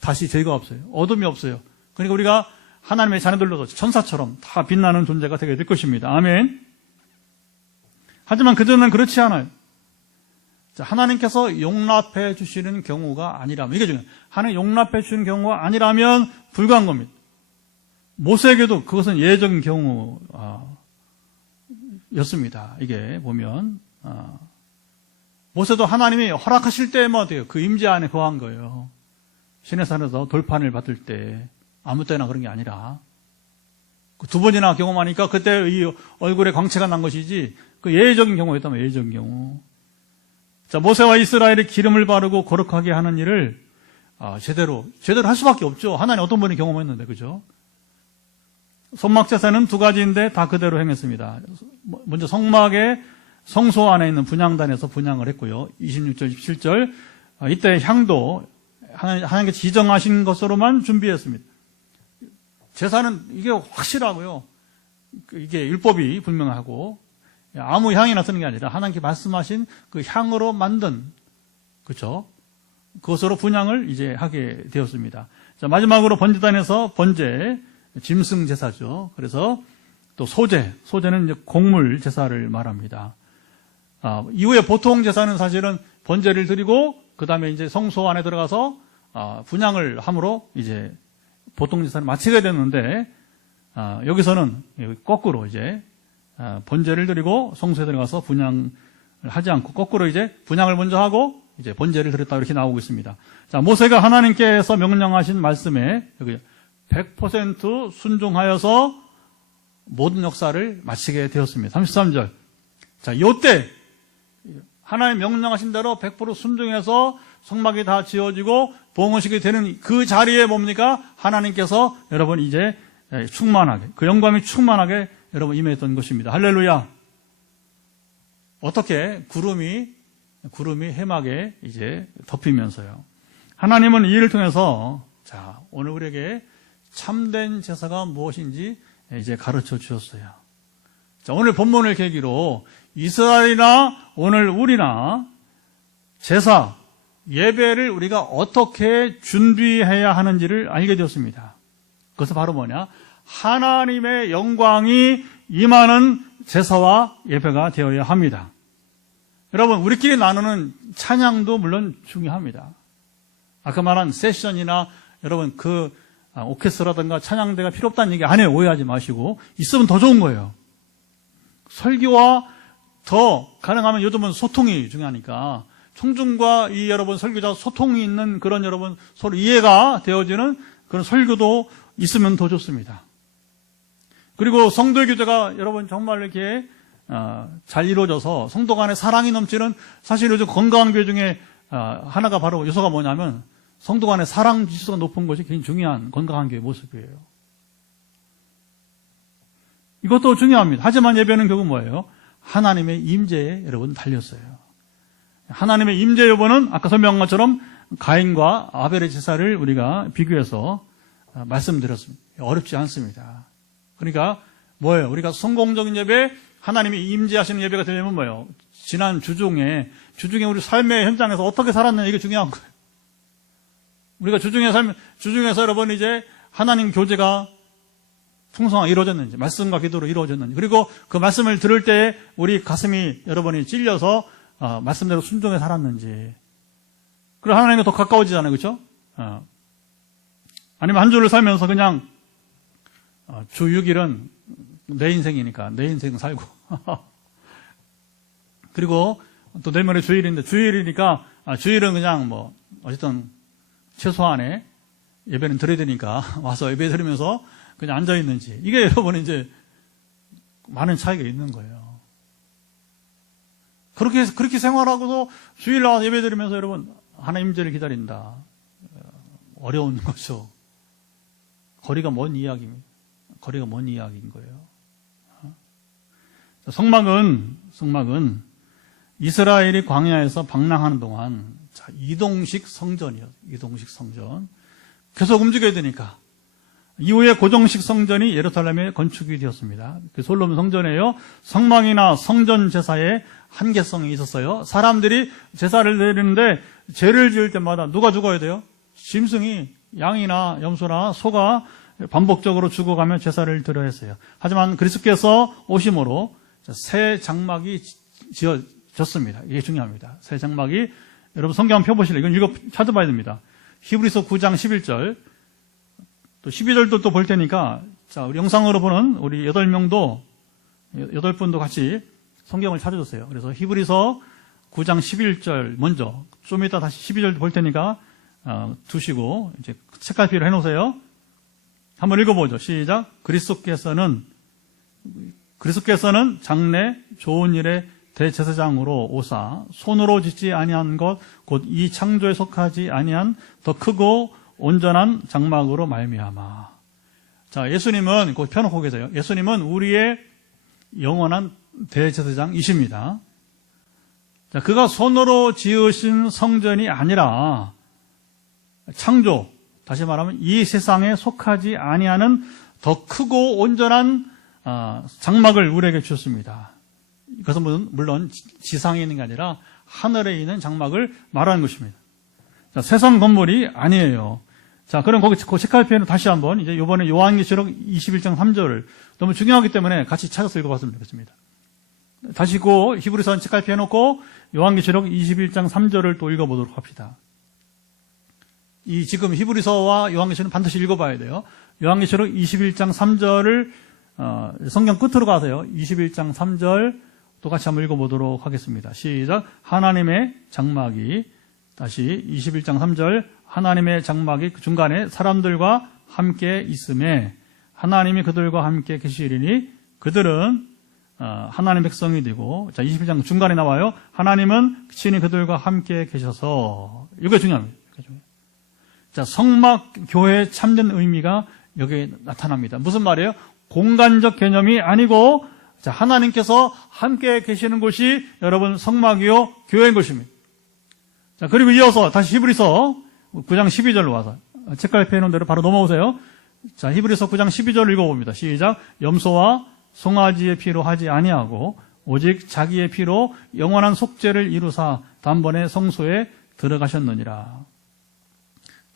다시 죄가 없어요. 어둠이 없어요. 그러니까 우리가 하나님의 자녀들로서 천사처럼 다 빛나는 존재가 되게 될 것입니다. 아멘. 하지만 그전에는 그렇지 않아요. 자, 하나님께서 용납해 주시는 경우가 아니라면, 이게 중요해요. 하나님 용납해 주시는 경우가 아니라면 불가한 겁니다. 모세에게도 그것은 예정인 경우였습니다. 이게 보면 모세도 하나님이 허락하실 때만 돼요. 그 임재 안에 거한 거예요. 시내산에서 돌판을 받을 때 아무 때나 그런 게 아니라 두 번이나 경험하니까 그때 이 얼굴에 광채가 난 것이지 그 예외적인 경우였다면 예외적인 경우. 자, 모세와 이스라엘이 기름을 바르고 거룩하게 하는 일을 제대로 할 수밖에 없죠. 하나님 어떤 분이 경험했는데, 그죠? 성막 제사는 두 가지인데 다 그대로 행했습니다. 먼저 성막의 성소 안에 있는 분향단에서 분향을 했고요. 26절, 27절. 이때 향도 하나님께서 지정하신 것으로만 준비했습니다. 제사는 이게 확실하고요. 이게 율법이 분명하고 아무 향이나 쓰는 게 아니라 하나님께 말씀하신 그 향으로 만든, 그렇죠? 그것으로 분향을 이제 하게 되었습니다. 자, 마지막으로 번제단에서 번제, 짐승 제사죠. 그래서 또 소제는 이제 곡물 제사를 말합니다. 이후에 보통 제사는 사실은 번제를 드리고 그 다음에 이제 성소 안에 들어가서 분향을 함으로 이제 보통 제사를 마치게 됐는데 여기서는 거꾸로 이제 번제를 드리고 성소에 들어가서 분향을 하지 않고 거꾸로 이제 분향을 먼저 하고 이제 번제를 드렸다 이렇게 나오고 있습니다. 자, 모세가 하나님께서 명령하신 말씀에 여기 100% 순종하여서 모든 역사를 마치게 되었습니다. 33절. 자, 요때 하나님 명령하신 대로 100% 순종해서 성막이 다 지어지고 봉헌식이 되는 그 자리에 뭡니까? 하나님께서 여러분 이제 충만하게, 그 영광이 충만하게 여러분 임했던 것입니다. 할렐루야. 어떻게? 구름이 해막에 이제 덮이면서요. 하나님은 이 일을 통해서 자, 오늘 우리에게 참된 제사가 무엇인지 이제 가르쳐 주셨어요. 자, 오늘 본문을 계기로 이스라엘이나 오늘 우리나 제사, 예배를 우리가 어떻게 준비해야 하는지를 알게 되었습니다. 그것은 바로 뭐냐? 하나님의 영광이 임하는 제사와 예배가 되어야 합니다. 여러분, 우리끼리 나누는 찬양도 물론 중요합니다. 아까 말한 세션이나 여러분 그 오케스트라든가 찬양대가 필요 없다는 얘기 안 해요. 오해하지 마시고. 있으면 더 좋은 거예요. 설교와 더 가능하면 요즘은 소통이 중요하니까 청중과 이 여러분 설교자 소통이 있는 그런 여러분 서로 이해가 되어지는 그런 설교도 있으면 더 좋습니다. 그리고 성도의 교제가 여러분 정말 이렇게 잘 이루어져서 성도 간의 사랑이 넘치는 사실 요즘 건강한 교회 중에 하나가 바로 요소가 뭐냐면 성도 간의 사랑 지수가 높은 것이 굉장히 중요한 건강한 교회의 모습이에요. 이것도 중요합니다. 하지만 예배는 결국 뭐예요? 하나님의 임재에 여러분 달렸어요. 하나님의 임재 여부는 아까 설명한 것처럼 가인과 아벨의 제사를 우리가 비교해서 말씀드렸습니다. 어렵지 않습니다. 그러니까 뭐예요? 우리가 성공적인 예배, 하나님이 임재하시는 예배가 되려면 뭐예요? 지난 주중에 우리 삶의 현장에서 어떻게 살았느냐 이게 중요한 거예요. 우리가 주중에서 여러분 이제 하나님 교제가 풍성하게 이루어졌는지, 말씀과 기도로 이루어졌는지, 그리고 그 말씀을 들을 때 우리 가슴이 여러분이 찔려서 말씀대로 순종해 살았는지. 그리고 하나님과 더 가까워지잖아요, 그렇죠? 아니면 한 주를 살면서 그냥 주 6일은 내 인생이니까 내 인생 살고 그리고 또 내일모레 주일인데 주일이니까 주일은 그냥 뭐 어쨌든 최소한의 예배는 드려야 되니까 와서 예배 드리면서 그냥 앉아있는지, 이게 여러분 이제 많은 차이가 있는 거예요. 그렇게 생활하고도 주일 나와서 예배 드리면서 여러분 하나님 임재를 기다린다. 어려운 거죠. 거리가 먼 이야기입니다. 거리가 먼 이야기인 거예요. 성막은 이스라엘이 광야에서 방랑하는 동안 이동식 성전이에요. 이동식 성전. 계속 움직여야 되니까. 이후에 고정식 성전이 예루살렘에 건축이 되었습니다. 그 솔로몬 성전에요. 성막이나 성전 제사에 한계성이 있었어요. 사람들이 제사를 드리는데 죄를 지을 때마다 누가 죽어야 돼요? 짐승이, 양이나 염소나 소가 반복적으로 죽어가며 제사를 드려야 했어요. 하지만 그리스도께서 오심으로 새 장막이 지어졌습니다. 이게 중요합니다. 새 장막이, 여러분 성경 한번 펴보실래요? 이건 찾아봐야 됩니다. 히브리서 9장 11절, 또 12절도 또 볼 테니까, 자, 우리 영상으로 보는 우리 8분도 같이 성경을 찾아주세요. 그래서 히브리서 9장 11절 먼저, 좀 이따 다시 12절도 볼 테니까, 두시고, 이제 책갈피를 해놓으세요. 한번 읽어보죠. 시작. 그리스도께서는 장래 좋은 일의 대제사장으로 오사 손으로 짓지 아니한 것 곧 이 창조에 속하지 아니한 더 크고 온전한 장막으로 말미암아. 자, 예수님은, 그 펴놓고 계세요. 예수님은 우리의 영원한 대제사장이십니다. 자, 그가 손으로 지으신 성전이 아니라 창조, 다시 말하면 이 세상에 속하지 아니하는 더 크고 온전한 장막을 우리에게 주셨습니다. 이것은 물론 지상에 있는 게 아니라 하늘에 있는 장막을 말하는 것입니다. 자, 세상 건물이 아니에요. 자, 그럼 거기 책갈피에는 다시 한번 이제 이번에 요한계시록 21장 3절을 너무 중요하기 때문에 같이 찾아서 읽어봤으면 좋겠습니다. 다시 그 히브리서 책갈피에 놓고 요한계시록 21장 3절을 또 읽어보도록 합시다. 이 지금 히브리서와 요한계시록은 반드시 읽어봐야 돼요. 요한계시록 21장 3절을 성경 끝으로 가세요. 21장 3절 또 같이 한번 읽어보도록 하겠습니다. 시작. 하나님의 장막이, 다시 21장 3절, 하나님의 장막이 그 중간에 사람들과 함께 있음에 하나님이 그들과 함께 계시리니 그들은 하나님 백성이 되고, 자, 21장 중간에 나와요. 하나님은 친히 그들과 함께 계셔서. 이게 중요합니다. 자, 성막 교회의 참된 의미가 여기에 나타납니다. 무슨 말이에요? 공간적 개념이 아니고, 자, 하나님께서 함께 계시는 곳이 여러분 성막이요 교회인 것입니다. 자, 그리고 이어서 다시 히브리서 9장 12절로 와서 책갈피에 놓은 대로 바로 넘어오세요. 자, 히브리서 9장 12절 읽어봅니다. 시작. 염소와 송아지의 피로 하지 아니하고 오직 자기의 피로 영원한 속죄를 이루사 단번에 성소에 들어가셨느니라.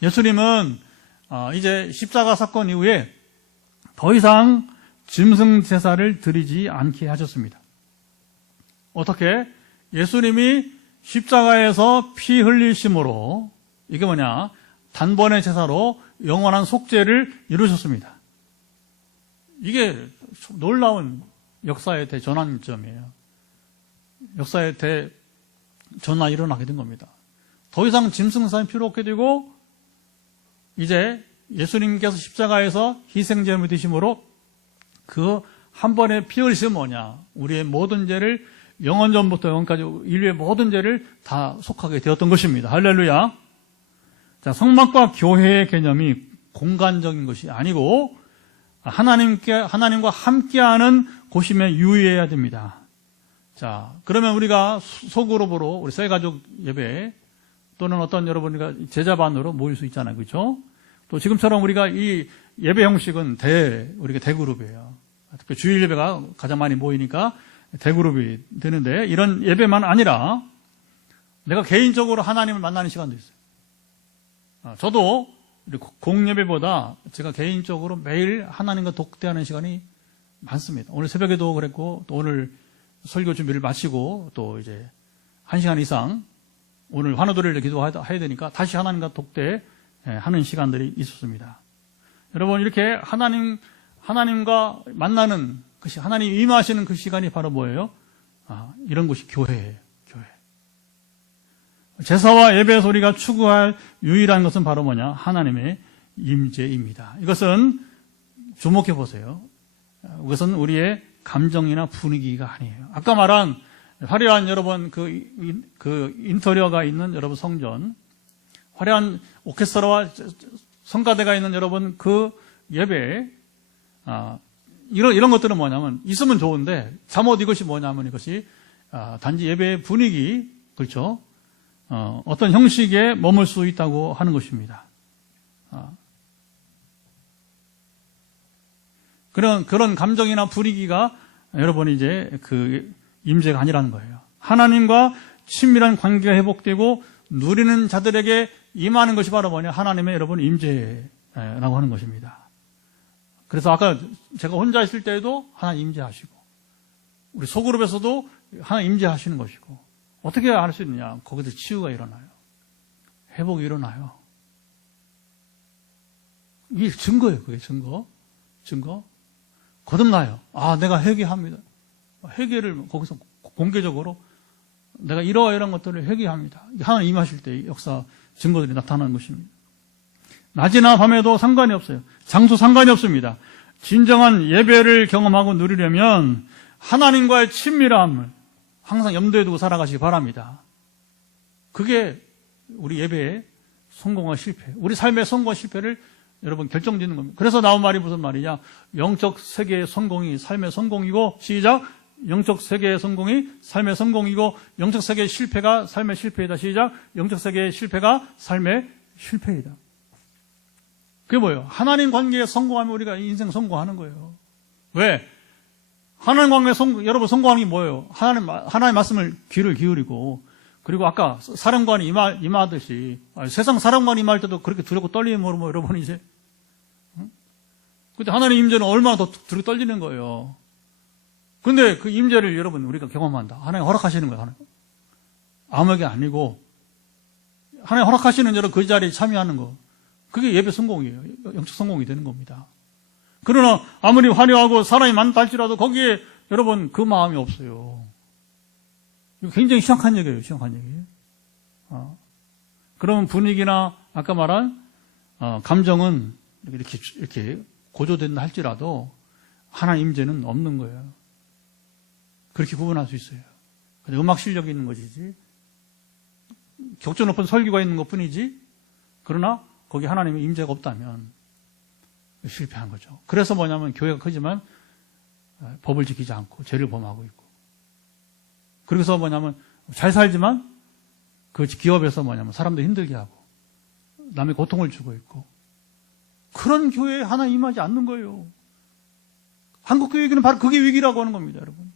예수님은 이제 십자가 사건 이후에 더 이상 짐승 제사를 드리지 않게 하셨습니다. 어떻게? 예수님이 십자가에서 피 흘리심으로, 이게 뭐냐? 단번의 제사로 영원한 속죄를 이루셨습니다. 이게 놀라운 역사의 대전환점이에요. 역사의 대전환이 일어나게 된 겁니다. 더 이상 짐승사는 필요 없게 되고, 이제 예수님께서 십자가에서 희생제물이 되심으로 그 한 번의 피 흘리심은 뭐냐? 우리의 모든 죄를 영원전부터 영원까지 인류의 모든 죄를 다 속하게 되었던 것입니다. 할렐루야. 자, 성막과 교회의 개념이 공간적인 것이 아니고 하나님과 함께하는 곳임에 유의해야 됩니다. 자, 그러면 우리가 소그룹으로 우리 셀가족 예배 또는 어떤 여러분과 제자반으로 모일 수 있잖아요. 그렇죠? 또 지금처럼 우리가 이 예배 형식은 우리가 대그룹이에요. 특히 주일 예배가 가장 많이 모이니까 대그룹이 되는데, 이런 예배만 아니라 내가 개인적으로 하나님을 만나는 시간도 있어요. 저도 공예배보다 제가 개인적으로 매일 하나님과 독대하는 시간이 많습니다. 오늘 새벽에도 그랬고, 또 오늘 설교 준비를 마치고 또 이제 1시간 이상 오늘 환호도를 기도해야 되니까 다시 하나님과 독대하는 시간들이 있었습니다. 여러분, 이렇게 하나님과 만나는 것이, 하나님 임하시는 그 시간이 바로 뭐예요? 이런 것이 교회예요. 교회. 제사와 예배에서 우리가 추구할 유일한 것은 바로 뭐냐? 하나님의 임재입니다. 이것은 주목해 보세요. 이것은 우리의 감정이나 분위기가 아니에요. 아까 말한 화려한 여러분 그 인테리어가 있는 여러분 성전, 화려한 오케스트라와 성가대가 있는 여러분 그 예배, 이런 것들은 뭐냐면 있으면 좋은데 잠옷 이것이 뭐냐면 이것이 단지 예배의 분위기, 그렇죠? 어떤 형식에 머물 수 있다고 하는 것입니다. 그런 감정이나 분위기가 여러분이 이제 그 임재가 아니라는 거예요. 하나님과 친밀한 관계가 회복되고 누리는 자들에게 임하는 것이 바로 뭐냐? 하나님의 여러분 임재라고 하는 것입니다. 그래서 아까 제가 혼자 있을 때에도 하나님 임재하시고, 우리 소그룹에서도 하나님 임재하시는 것이고, 어떻게 알 수 있느냐? 거기서 치유가 일어나요. 회복이 일어나요. 이게 증거예요. 그게 증거. 거듭나요. 내가 회개합니다. 회개를 거기서 공개적으로 내가 이러한 것들을 회개합니다. 하나님 임하실 때 역사 증거들이 나타나는 것입니다. 낮이나 밤에도 상관이 없어요. 장소 상관이 없습니다. 진정한 예배를 경험하고 누리려면 하나님과의 친밀함을 항상 염두에 두고 살아가시기 바랍니다. 그게 우리 예배의 성공과 실패, 우리 삶의 성공과 실패를 여러분 결정짓는 겁니다. 그래서 나온 말이 무슨 말이냐? 영적 세계의 성공이 삶의 성공이고, 시작. 영적 세계의 성공이 삶의 성공이고, 영적 세계의 실패가 삶의 실패이다. 시작. 영적 세계의 실패가 삶의 실패이다. 그게 뭐예요? 하나님 관계에 성공하면 우리가 인생 성공하는 거예요. 왜? 하나님 관계에 여러분 성공하는 게 뭐예요? 하나님 말씀을 귀를 기울이고, 그리고 아까 사령관이 임하듯이, 세상 사령관이 임할 때도 그렇게 두렵고 떨리면 뭐 여러분 이제, 근데 하나님 임재는 얼마나 더 두렵고 떨리는 거예요. 근데 그 임재를 여러분 우리가 경험한다. 하나님 허락하시는 거예요. 하나님. 아무게 아니고 하나님 허락하시는 여러 그 자리에 참여하는 거, 그게 예배 성공이에요. 영적 성공이 되는 겁니다. 그러나 아무리 화려하고 사람이 많다 할지라도 거기에 여러분 그 마음이 없어요. 이거 굉장히 심각한 얘기예요. 심각한 얘기. 그러면 분위기나 아까 말한 감정은 이렇게 고조된다 할지라도 하나님 임재는 없는 거예요. 그렇게 구분할 수 있어요. 음악 실력이 있는 것이지, 격조 높은 설교가 있는 것뿐이지, 그러나 거기 하나님의 임재가 없다면 실패한 거죠. 그래서 뭐냐면 교회가 크지만 법을 지키지 않고 죄를 범하고 있고, 그래서 뭐냐면 잘 살지만 그 기업에서 뭐냐면 사람들 힘들게 하고 남의 고통을 주고 있고, 그런 교회에 하나님 임하지 않는 거예요. 한국 교회는 바로 그게 위기라고 하는 겁니다, 여러분.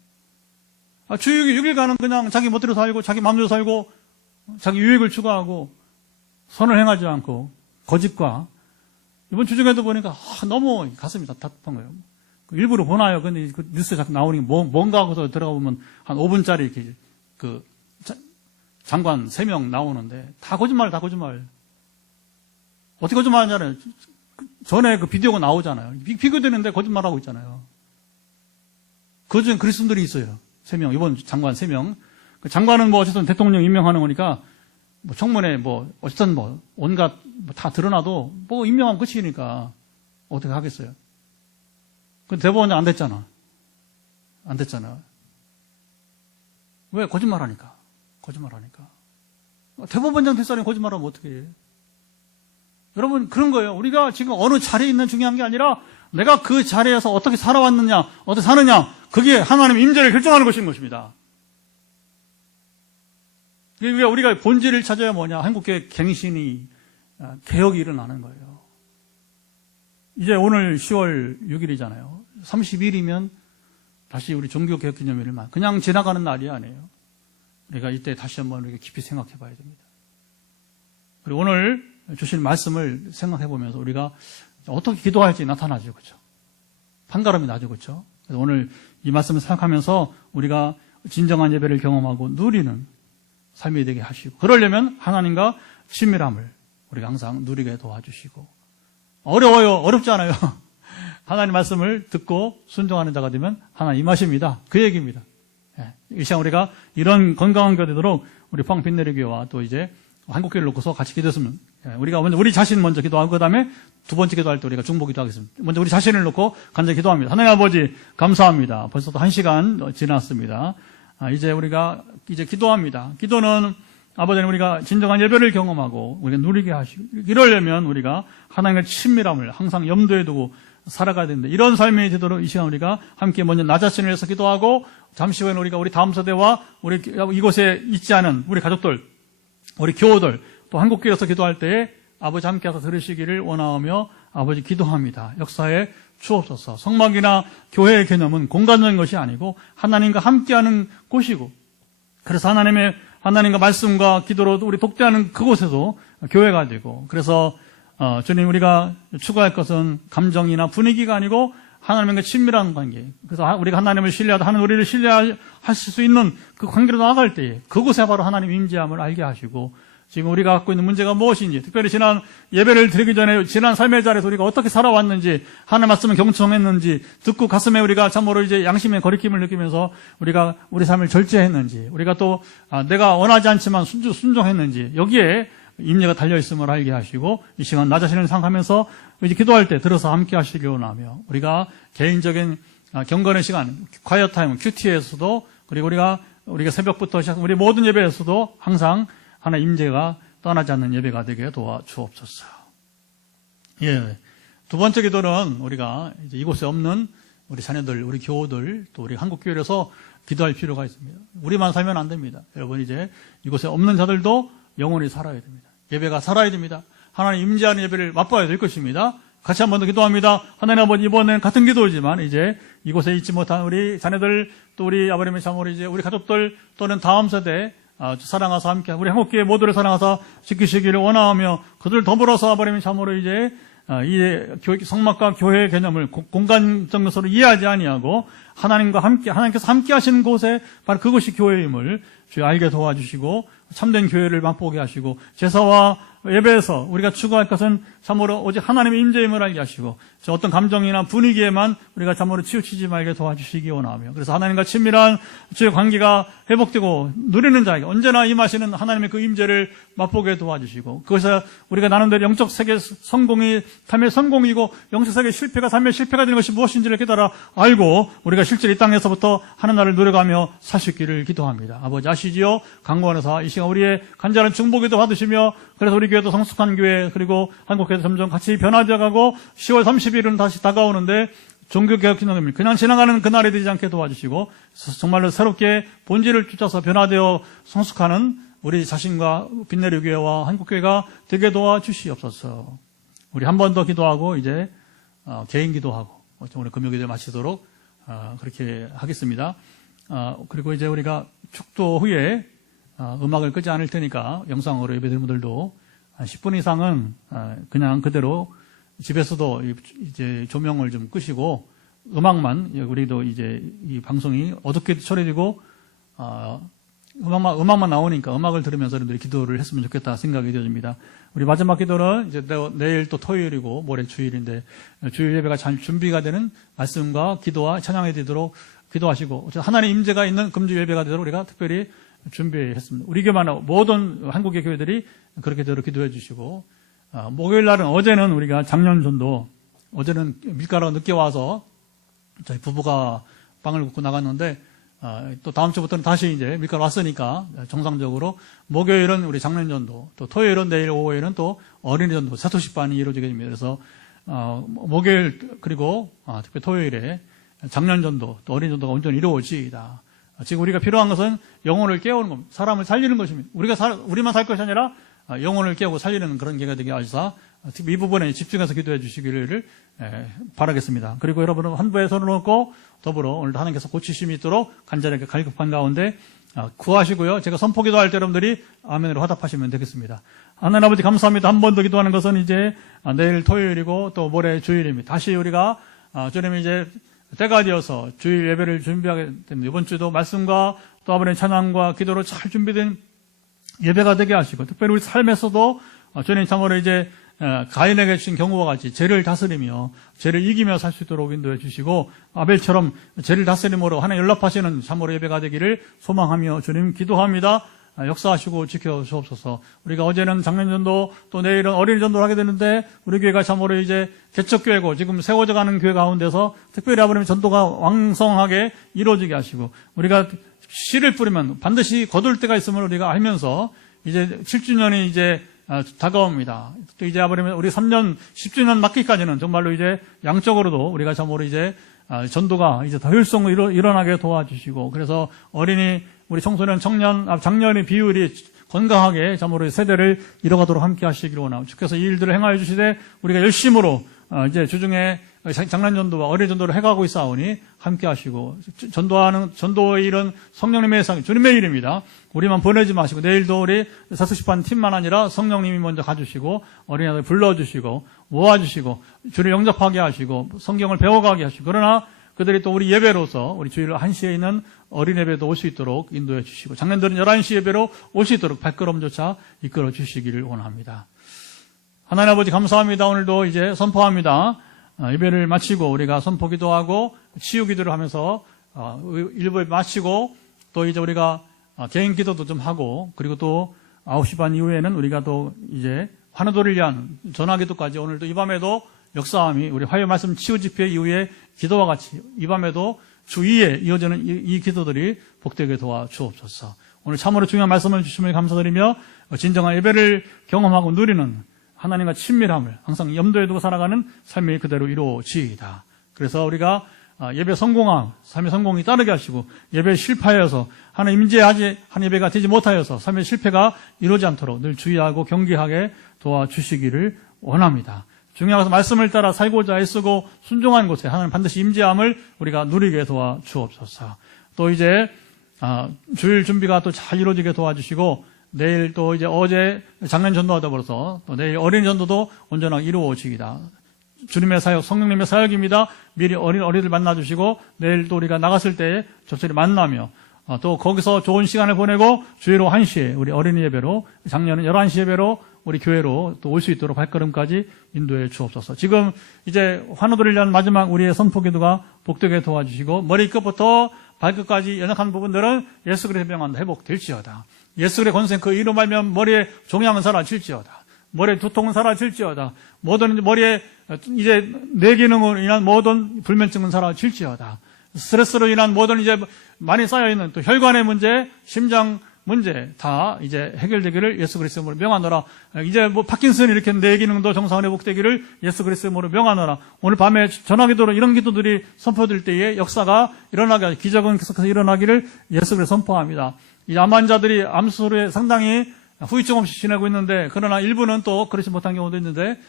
주일기 6일간은 그냥 자기 멋대로 살고 자기 마음대로 살고 자기 유익을 추구하고 선을 행하지 않고 거짓과, 이번 주중에도 보니까 너무 가슴이 답답한 거예요. 일부러 보나요? 근데 그 뉴스에 자꾸 나오니 뭔가 하고서 들어가 보면 한 5분짜리 이렇게 그 장관 3명 나오는데 다 거짓말. 어떻게 거짓말하냐면 전에 그 비디오가 나오잖아요. 비교되는데 거짓말하고 있잖아요. 그 중에 그리스도인들이 있어요. 3명, 이번 장관 3명. 그 장관은 뭐 어쨌든 대통령 임명하는 거니까 뭐 청문회 어쨌든 온갖 다 드러나도 임명하면 끝이니까 어떻게 하겠어요? 그 대법원이 안 됐잖아. 왜? 거짓말하니까. 대법원장 될 사람이 거짓말하면 어떻게 해? 여러분, 그런 거예요. 우리가 지금 어느 자리에 있는 중요한 게 아니라 내가 그 자리에서 어떻게 살아왔느냐, 어떻게 사느냐, 그게 하나님의 임재를 결정하는 것입니다. 우리가 본질을 찾아야 뭐냐? 한국교회 갱신이, 개혁이 일어나는 거예요. 이제 오늘 10월 6일이잖아요. 30일이면 다시 우리 종교개혁기념일을 그냥 지나가는 날이 아니에요. 우리가 이때 다시 한번 이렇게 깊이 생각해 봐야 됩니다. 그리고 오늘 주신 말씀을 생각해 보면서 우리가 어떻게 기도할지 나타나죠. 그렇죠? 판가름이 나죠. 그렇죠? 그래서 오늘 이 말씀을 생각하면서 우리가 진정한 예배를 경험하고 누리는 삶이 되게 하시고, 그러려면 하나님과 친밀함을 우리가 항상 누리게 도와주시고, 어려워요. 어렵지 않아요. 하나님 말씀을 듣고 순종하는 자가 되면 하나님 임하십니다. 그 얘기입니다. 이 시간 우리가 이런 건강한 교회 되도록 우리 포항 빛내리 교회와 또 이제 한국교회를 놓고서 같이 기도했으면, 우리가 먼저 우리 자신 먼저 기도하고 그 다음에 두 번째 기도할 때 우리가 중보 기도하겠습니다. 먼저 우리 자신을 놓고 간절히 기도합니다. 하나님 아버지 감사합니다. 벌써 또 1시간 지났습니다. 이제 우리가 이제 기도합니다. 기도는 아버지는 우리가 진정한 예배를 경험하고 우리가 누리게 하시고, 이러려면 우리가 하나님의 친밀함을 항상 염두에 두고 살아가야 되는데, 이런 삶이 되도록 이 시간 우리가 함께 먼저 나 자신을 위해서 기도하고, 잠시 후에는 우리가 우리 다음 세대와 우리 이곳에 있지 않은 우리 가족들, 우리 교우들, 또 한국교회에서 기도할 때에 아버지 함께해서 들으시기를 원하며 아버지 기도합니다. 역사에 주옵소서. 성막이나 교회의 개념은 공간적인 것이 아니고 하나님과 함께하는 곳이고, 그래서 하나님과 말씀과 기도로 우리 독대하는 그곳에도 교회가 되고, 그래서 주님, 우리가 추구할 것은 감정이나 분위기가 아니고 하나님과 친밀한 관계. 그래서 우리가 하나님을 신뢰하다 하는 우리를 신뢰하실 수 있는 그 관계로 나아갈 때에 그곳에 바로 하나님 임재함을 알게 하시고, 지금 우리가 갖고 있는 문제가 무엇인지, 특별히 지난 예배를 드리기 전에 지난 삶의 자리에서 우리가 어떻게 살아왔는지, 하나님 말씀을 경청했는지, 듣고 가슴에 우리가 참으로 이제 양심의 거리낌을 느끼면서 우리가 우리 삶을 절제했는지, 우리가 또 내가 원하지 않지만 순종했는지, 여기에 임재가 달려있음을 알게 하시고, 이 시간 나 자신을 생각하면서 이제 기도할 때 들어서 함께 하시길 원하며, 우리가 개인적인 경건의 시간, 콰이어 타임, 큐티에서도, 그리고 우리가 새벽부터 시작 우리 모든 예배에서도 항상 하나님 임재가 떠나지 않는 예배가 되게 도와주옵소서. 예, 두 번째 기도는 우리가 이제 이곳에 없는 우리 자녀들, 우리 교우들, 또 우리 한국교회에서 기도할 필요가 있습니다. 우리만 살면 안 됩니다. 여러분, 이제 이곳에 없는 자들도 영원히 살아야 됩니다. 예배가 살아야 됩니다. 하나님 임재하는 예배를 맛봐야 될 것입니다. 같이 한 번 더 기도합니다. 하나님 아버지, 이번엔 같은 기도이지만 이제 이곳에 있지 못한 우리 자녀들, 또 우리 아버님의 자모로 이제 우리 가족들 또는 다음 세대 사랑하사 함께 우리 한국교회 모두를 사랑하사 지키시기를 원하며 그들 더불어서 아버님의 자모로 이제 이 성막과 교회의 개념을 공간적으로 서로 이해하지 아니하고 하나님께서 함께 하시는 곳에 바로 그것이 교회임을 주여 알게 도와주시고 참된 교회를 맛보게 하시고 제사와 예배에서 우리가 추구할 것은 참으로 오직 하나님의 임재임을 알게 하시고 저 어떤 감정이나 분위기에만 우리가 참으로 치우치지 말게 도와주시기 원하며 그래서 하나님과 친밀한 주의 관계가 회복되고 누리는 자에게 언제나 임하시는 하나님의 그 임재를 맛보게 도와주시고 그것에 우리가 나름대로 영적 세계 성공이 삶의 성공이고 영적 세계 실패가 삶의 실패가 되는 것이 무엇인지를 깨달아 알고 우리가 실제로 이 땅에서부터 하나님을 노력하며 살 수 있기를 기도합니다. 아버지 아시지요? 강구원에서 이 시간 우리의 간절한 중보기도 받으시며 그래서 우리 교회도 성숙한 교회 그리고 한국교회도 점점 같이 변화되어 가고 10월 30일은 다시 다가오는데 종교개혁기념일 그냥 지나가는 그날이 되지 않게 도와주시고 정말로 새롭게 본질을 쫓아서 변화되어 성숙하는 우리 자신과 빛내리 교회와 한국교회가 되게 도와주시옵소서. 우리 한 번 더 기도하고 이제 개인 기도하고 오늘 금요기도를 마치도록 그렇게 하겠습니다. 그리고 이제 우리가 축도 후에 음악을 끄지 않을 테니까 영상으로 예배드리는 분들도 한 10분 이상은 그냥 그대로 집에서도 이제 조명을 좀 끄시고 음악만 우리도 이제 이 방송이 어둡게 처리되고 음악만 나오니까 음악을 들으면서 여러분들이 기도를 했으면 좋겠다 생각이 되어집니다. 우리 마지막 기도는 이제 내일 또 토요일이고 모레 주일인데 주일 예배가 잘 준비가 되는 말씀과 기도와 찬양이 되도록 기도하시고 하나님의 임재가 있는 금주 예배가 되도록 우리가 특별히 준비했습니다. 우리 교회만 모든 한국의 교회들이 그렇게 되도록 기도해 주시고 목요일 날은 어제는 우리가 장년전도 어제는 밀가루가 늦게 와서 저희 부부가 빵을 굽고 나갔는데 또 다음 주부터는 다시 이제 밀가루 왔으니까 정상적으로 목요일은 우리 장년전도 또 토요일은 내일 오후에는 또 어린이전도 세토식반이 이루어지게 됩니다. 그래서 목요일 그리고 특히 토요일에 장년전도 또 어린이전도가 온전히 이루어지이다. 지금 우리가 필요한 것은 영혼을 깨우는 겁니다. 사람을 살리는 것입니다. 우리만 살 것이 아니라 영혼을 깨우고 살리는 그런 계가 되게 하셔서 특히 이 부분에 집중해서 기도해 주시기를 바라겠습니다. 그리고 여러분은 한부에 손을 얹고 더불어 오늘도 하나님께서 고치심이 있도록 간절하게 갈급한 가운데 구하시고요. 제가 선포 기도할 때 여러분들이 아멘으로 화답하시면 되겠습니다. 하나님 아버지 감사합니다. 한 번 더 기도하는 것은 이제 내일 토요일이고 또 모레 주일입니다. 다시 우리가 주님이 이제 때가 되어서 주일 예배를 준비하게 됩니다. 이번 주도 말씀과 또 아버지의 찬양과 기도로 잘 준비된 예배가 되게 하시고 특별히 우리 삶에서도 주님 참으로 이제 가인에게 주신 경우와 같이 죄를 다스리며 죄를 이기며 살 수 있도록 인도해 주시고 아벨처럼 죄를 다스림으로 하나님 연락하시는 참으로 예배가 되기를 소망하며 주님 기도합니다. 역사하시고 지켜주옵소서. 우리가 어제는 장년전도 또 내일은 어린이전도를 하게 되는데 우리 교회가 참으로 이제 개척교회고 지금 세워져 가는 교회 가운데서 특별히 아버님의 전도가 왕성하게 이루어지게 하시고 우리가 씨를 뿌리면 반드시 거둘 때가 있음을 우리가 알면서 이제 7주년이 이제 다가옵니다. 또 이제 아버님 우리 3년 10주년 맞기까지는 정말로 이제 양적으로도 우리가 참으로 이제 전도가 이제 더 효율성으로 일어나게 도와주시고 그래서 어린이 우리 청소년 장년의 비율이 건강하게 참으로 세대를 이뤄가도록 함께 하시기를 원하고 주께서 이 일들을 행하여 주시되 우리가 열심으로 이제 주중에 장난전도와 어린이전도를 해가고 있사오니 함께 하시고 전도의 일은 성령님의 상 주님의 일입니다. 우리만 보내지 마시고 내일도 우리 사수식반 팀만 아니라 성령님이 먼저 가주시고 어린이들 불러주시고 모아주시고 주를 영접하게 하시고 성경을 배워가게 하시고 그러나 그들이 또 우리 예배로서 우리 주일 1시에 있는 어린 예배도 올 수 있도록 인도해 주시고 장년들은 11시 예배로 올 수 있도록 발걸음조차 이끌어 주시기를 원합니다. 하나님 아버지 감사합니다. 오늘도 이제 선포합니다. 예배를 마치고 우리가 선포 기도하고 치유 기도를 하면서 일부에 마치고 또 이제 우리가 개인 기도도 좀 하고 그리고 또 9시 반 이후에는 우리가 또 이제 환우도를 위한 전화 기도까지 오늘도 이 밤에도 역사함이 우리 화요 말씀 치유 집회 이후에 기도와 같이 이 밤에도 주 2에 이어지는 이 기도들이 복되게 도와주옵소서. 오늘 참으로 중요한 말씀을 주심을 감사드리며 진정한 예배를 경험하고 누리는 하나님과 친밀함을 항상 염두에 두고 살아가는 삶이 그대로 이루어지이다. 그래서 우리가 예배 성공함, 삶의 성공이 따르게 하시고 예배 실패하여서 하나님 임재하지 한 예배가 되지 못하여서 삶의 실패가 이루어지지 않도록 늘 주의하고 경계하게 도와주시기를 원합니다. 중요한 것은 말씀을 따라 살고자 애쓰고 순종하는 곳에 하나님 반드시 임재함을 우리가 누리게 도와주옵소서. 또 이제 주일 준비가 또 잘 이루어지게 도와주시고 내일 또 이제 어제 작년 전도와 더불어서 또 내일 어린이 전도도 온전하게 이루어지기다. 주님의 사역, 성령님의 사역입니다. 미리 어린이들 만나주시고 내일 또 우리가 나갔을 때 적절히 만나며 또 거기서 좋은 시간을 보내고 주일로 1시에 우리 어린이 예배로 작년은 11시 예배로 우리 교회로 또 올 수 있도록 발걸음까지 인도해 주옵소서. 지금 이제 환우들을 위한 마지막 우리의 선포기도가 복되게 도와주시고 머리끝부터 발끝까지 연약한 부분들은 예수 그리스도의 명한다 회복될지어다. 예수 그리스도의 권세 그 이로 말면 머리에 종양은 사라질지어다. 머리에 두통은 사라질지어다. 모든 머리에 이제 뇌기능으로 인한 모든 불면증은 사라질지어다. 스트레스로 인한 모든 이제 많이 쌓여있는 또 혈관의 문제, 심장 문제 다 이제 해결되기를 예수 그리스도의 이름으로 명하노라. 이제 뭐 파킨슨 이렇게 뇌기능도 정상 회복되기를 예수 그리스도의 이름으로 명하노라. 오늘 밤에 전화기도로 이런 기도들이 선포될 때에 역사가 일어나게 기적은 계속해서 일어나기를 예수 그리스도 선포합니다. 이 암 환자들이 암 수술에 상당히 후유증 없이 지내고 있는데 그러나 일부는 또 그렇지 못한 경우도 있는데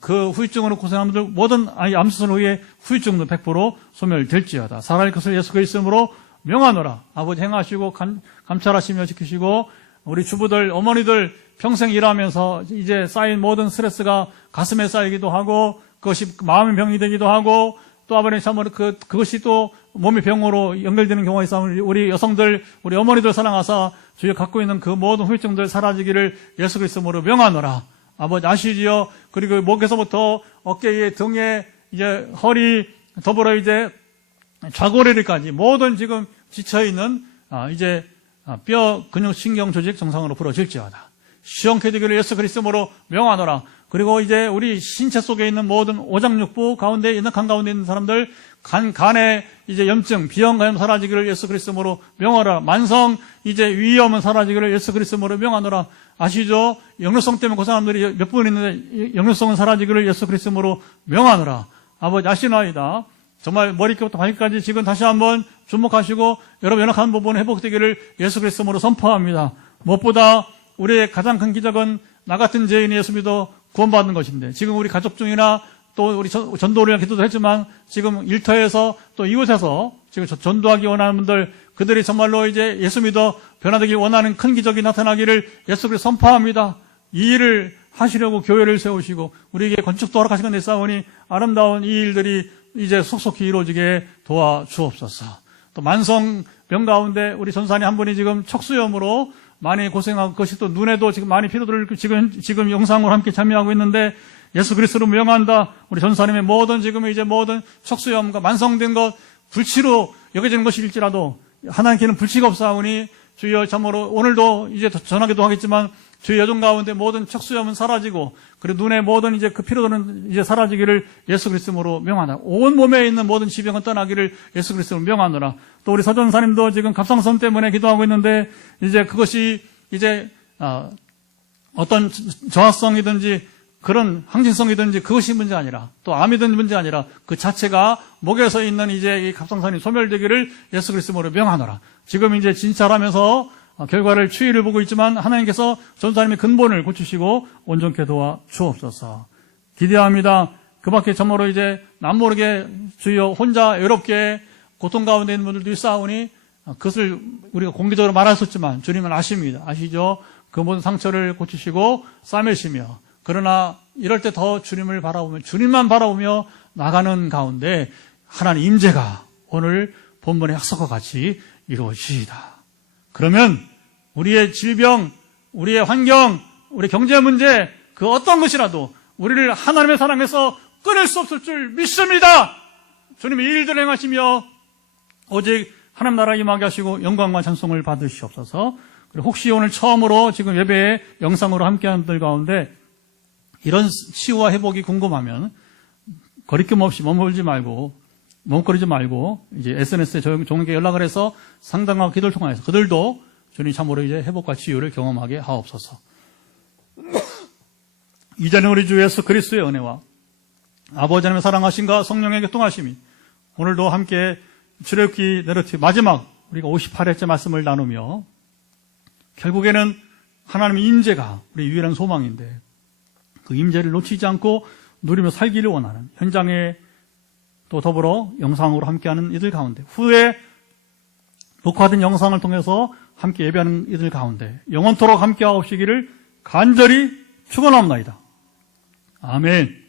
그 후유증으로 고생하는 분들 모든 암 수술 후에 후유증도 100% 소멸될지어다. 살아날 것을 예수 그리스도의 이름으로 명하노라. 아버지 행하시고 감찰하시며 지키시고 우리 주부들 어머니들 평생 일하면서 이제 쌓인 모든 스트레스가 가슴에 쌓이기도 하고 그것이 마음의 병이 되기도 하고 또 아버님 참으로 그것이 또 몸의 병으로 연결되는 경우가 있으면 우리 여성들 우리 어머니들 사랑하사 주여 갖고 있는 그 모든 후유증들 사라지기를 예수 그리스도로 명하노라. 아버지 아시지요? 그리고 목에서부터 어깨에 등에 이제 허리 더불어 이제 좌고리까지 모든 지금 지쳐있는 이제 뼈 근육 신경 조직 정상으로 풀어질지어다. 시원케 되기를 예수 그리스도로 명하노라. 그리고 이제 우리 신체 속에 있는 모든 오장육부 가운데 있는 간 가운데 있는 사람들 간에 이제 염증, 비형감염 사라지기를 예수 그리스도로 명하노라. 만성 이제 위염은 사라지기를 예수 그리스도로 명하노라. 아시죠? 역류성 때문에 고생하는 분들이 몇 분 있는데 역류성은 사라지기를 예수 그리스도로 명하노라. 아버지 아시나이다. 정말 머리끝부터 발끝까지 지금 다시 한번 주목하시고 여러분 연약한 부분 회복되기를 예수 그리스도로 선포합니다. 무엇보다 우리의 가장 큰 기적은 나 같은 죄인이 예수 믿어 구원받는 것인데 지금 우리 가족 중이나 또 우리 전도를 위한 기도도 했지만 지금 일터에서 또 이곳에서 지금 전도하기 원하는 분들 그들이 정말로 이제 예수 믿어 변화되기 원하는 큰 기적이 나타나기를 예수 그리스도 선포합니다. 이 일을 하시려고 교회를 세우시고 우리에게 건축도 허락하시는 데 싸우니 아름다운 이 일들이 이제 속속히 이루어지게 도와주옵소서. 또 만성병 가운데 우리 전사님 한 분이 지금 척수염으로 많이 고생하고 그것이 또 눈에도 지금 많이 피로들을 지금 영상으로 함께 참여하고 있는데 예수 그리스도로 명한다. 우리 전사님의 모든 지금 이제 모든 척수염과 만성된 것 불치로 여겨지는 것일지라도 하나님께는 불치가 없사오니 주여 참으로 오늘도 이제 전하기도 하겠지만 주의 여정 가운데 모든 척수염은 사라지고 그리고 눈에 모든 이제 그 피로들은 이제 사라지기를 예수 그리스도로 명하노라. 온 몸에 있는 모든 지병은 떠나기를 예수 그리스도로 명하노라. 또 우리 서전사님도 지금 갑상선 때문에 기도하고 있는데 이제 그것이 이제 어떤 저하성이든지 그런 항진성이든지 그것이 문제 아니라 또 암이든 문제 아니라 그 자체가 목에서 있는 이제 이 갑상선이 소멸되기를 예수 그리스도로 명하노라. 지금 이제 진찰하면서 결과를 추이를 보고 있지만 하나님께서 전사님의 근본을 고치시고 온전케 도와 주옵소서. 기대합니다. 그 밖에 참으로 이제 남모르게 주여 혼자 외롭게 고통 가운데 있는 분들도 있사오니 그것을 우리가 공개적으로 말할 수 없지만 주님은 아십니다. 아시죠? 그 모든 상처를 고치시고 싸매시며 그러나 이럴 때 더 주님을 바라보며 주님만 바라보며 나가는 가운데 하나님 임재가 오늘 본문의 약속과 같이 이루어지이다. 그러면 우리의 질병, 우리의 환경, 우리 경제 문제 그 어떤 것이라도 우리를 하나님의 사랑에서 끊을 수 없을 줄 믿습니다. 주님이 이 일들을 행하시며 오직 하나님 나라 임하게 하시고 영광과 찬송을 받으시옵소서. 그리고 혹시 오늘 처음으로 지금 예배에 영상으로 함께하는 분들 가운데 이런 치유와 회복이 궁금하면 거리낌 없이 머뭇거리지 말고 이제 SNS에 종에게 연락을 해서 상담과 기도를 통해서 그들도 주님 참으로 이제 회복과 치유를 경험하게 하옵소서. 이제는 우리 주 예수 그리스도의 은혜와 아버지 하나님의 사랑하심과 성령의 교통하심이 오늘도 함께 출애굽기 내러티 마지막 우리가 58회째 말씀을 나누며 결국에는 하나님의 임재가 우리 유일한 소망인데 그 임재를 놓치지 않고 누리며 살기를 원하는 현장에 또 더불어 영상으로 함께하는 이들 가운데 후에 녹화된 영상을 통해서 함께 예배하는 이들 가운데 영원토록 함께하옵시기를 간절히 축원합니다. 아멘.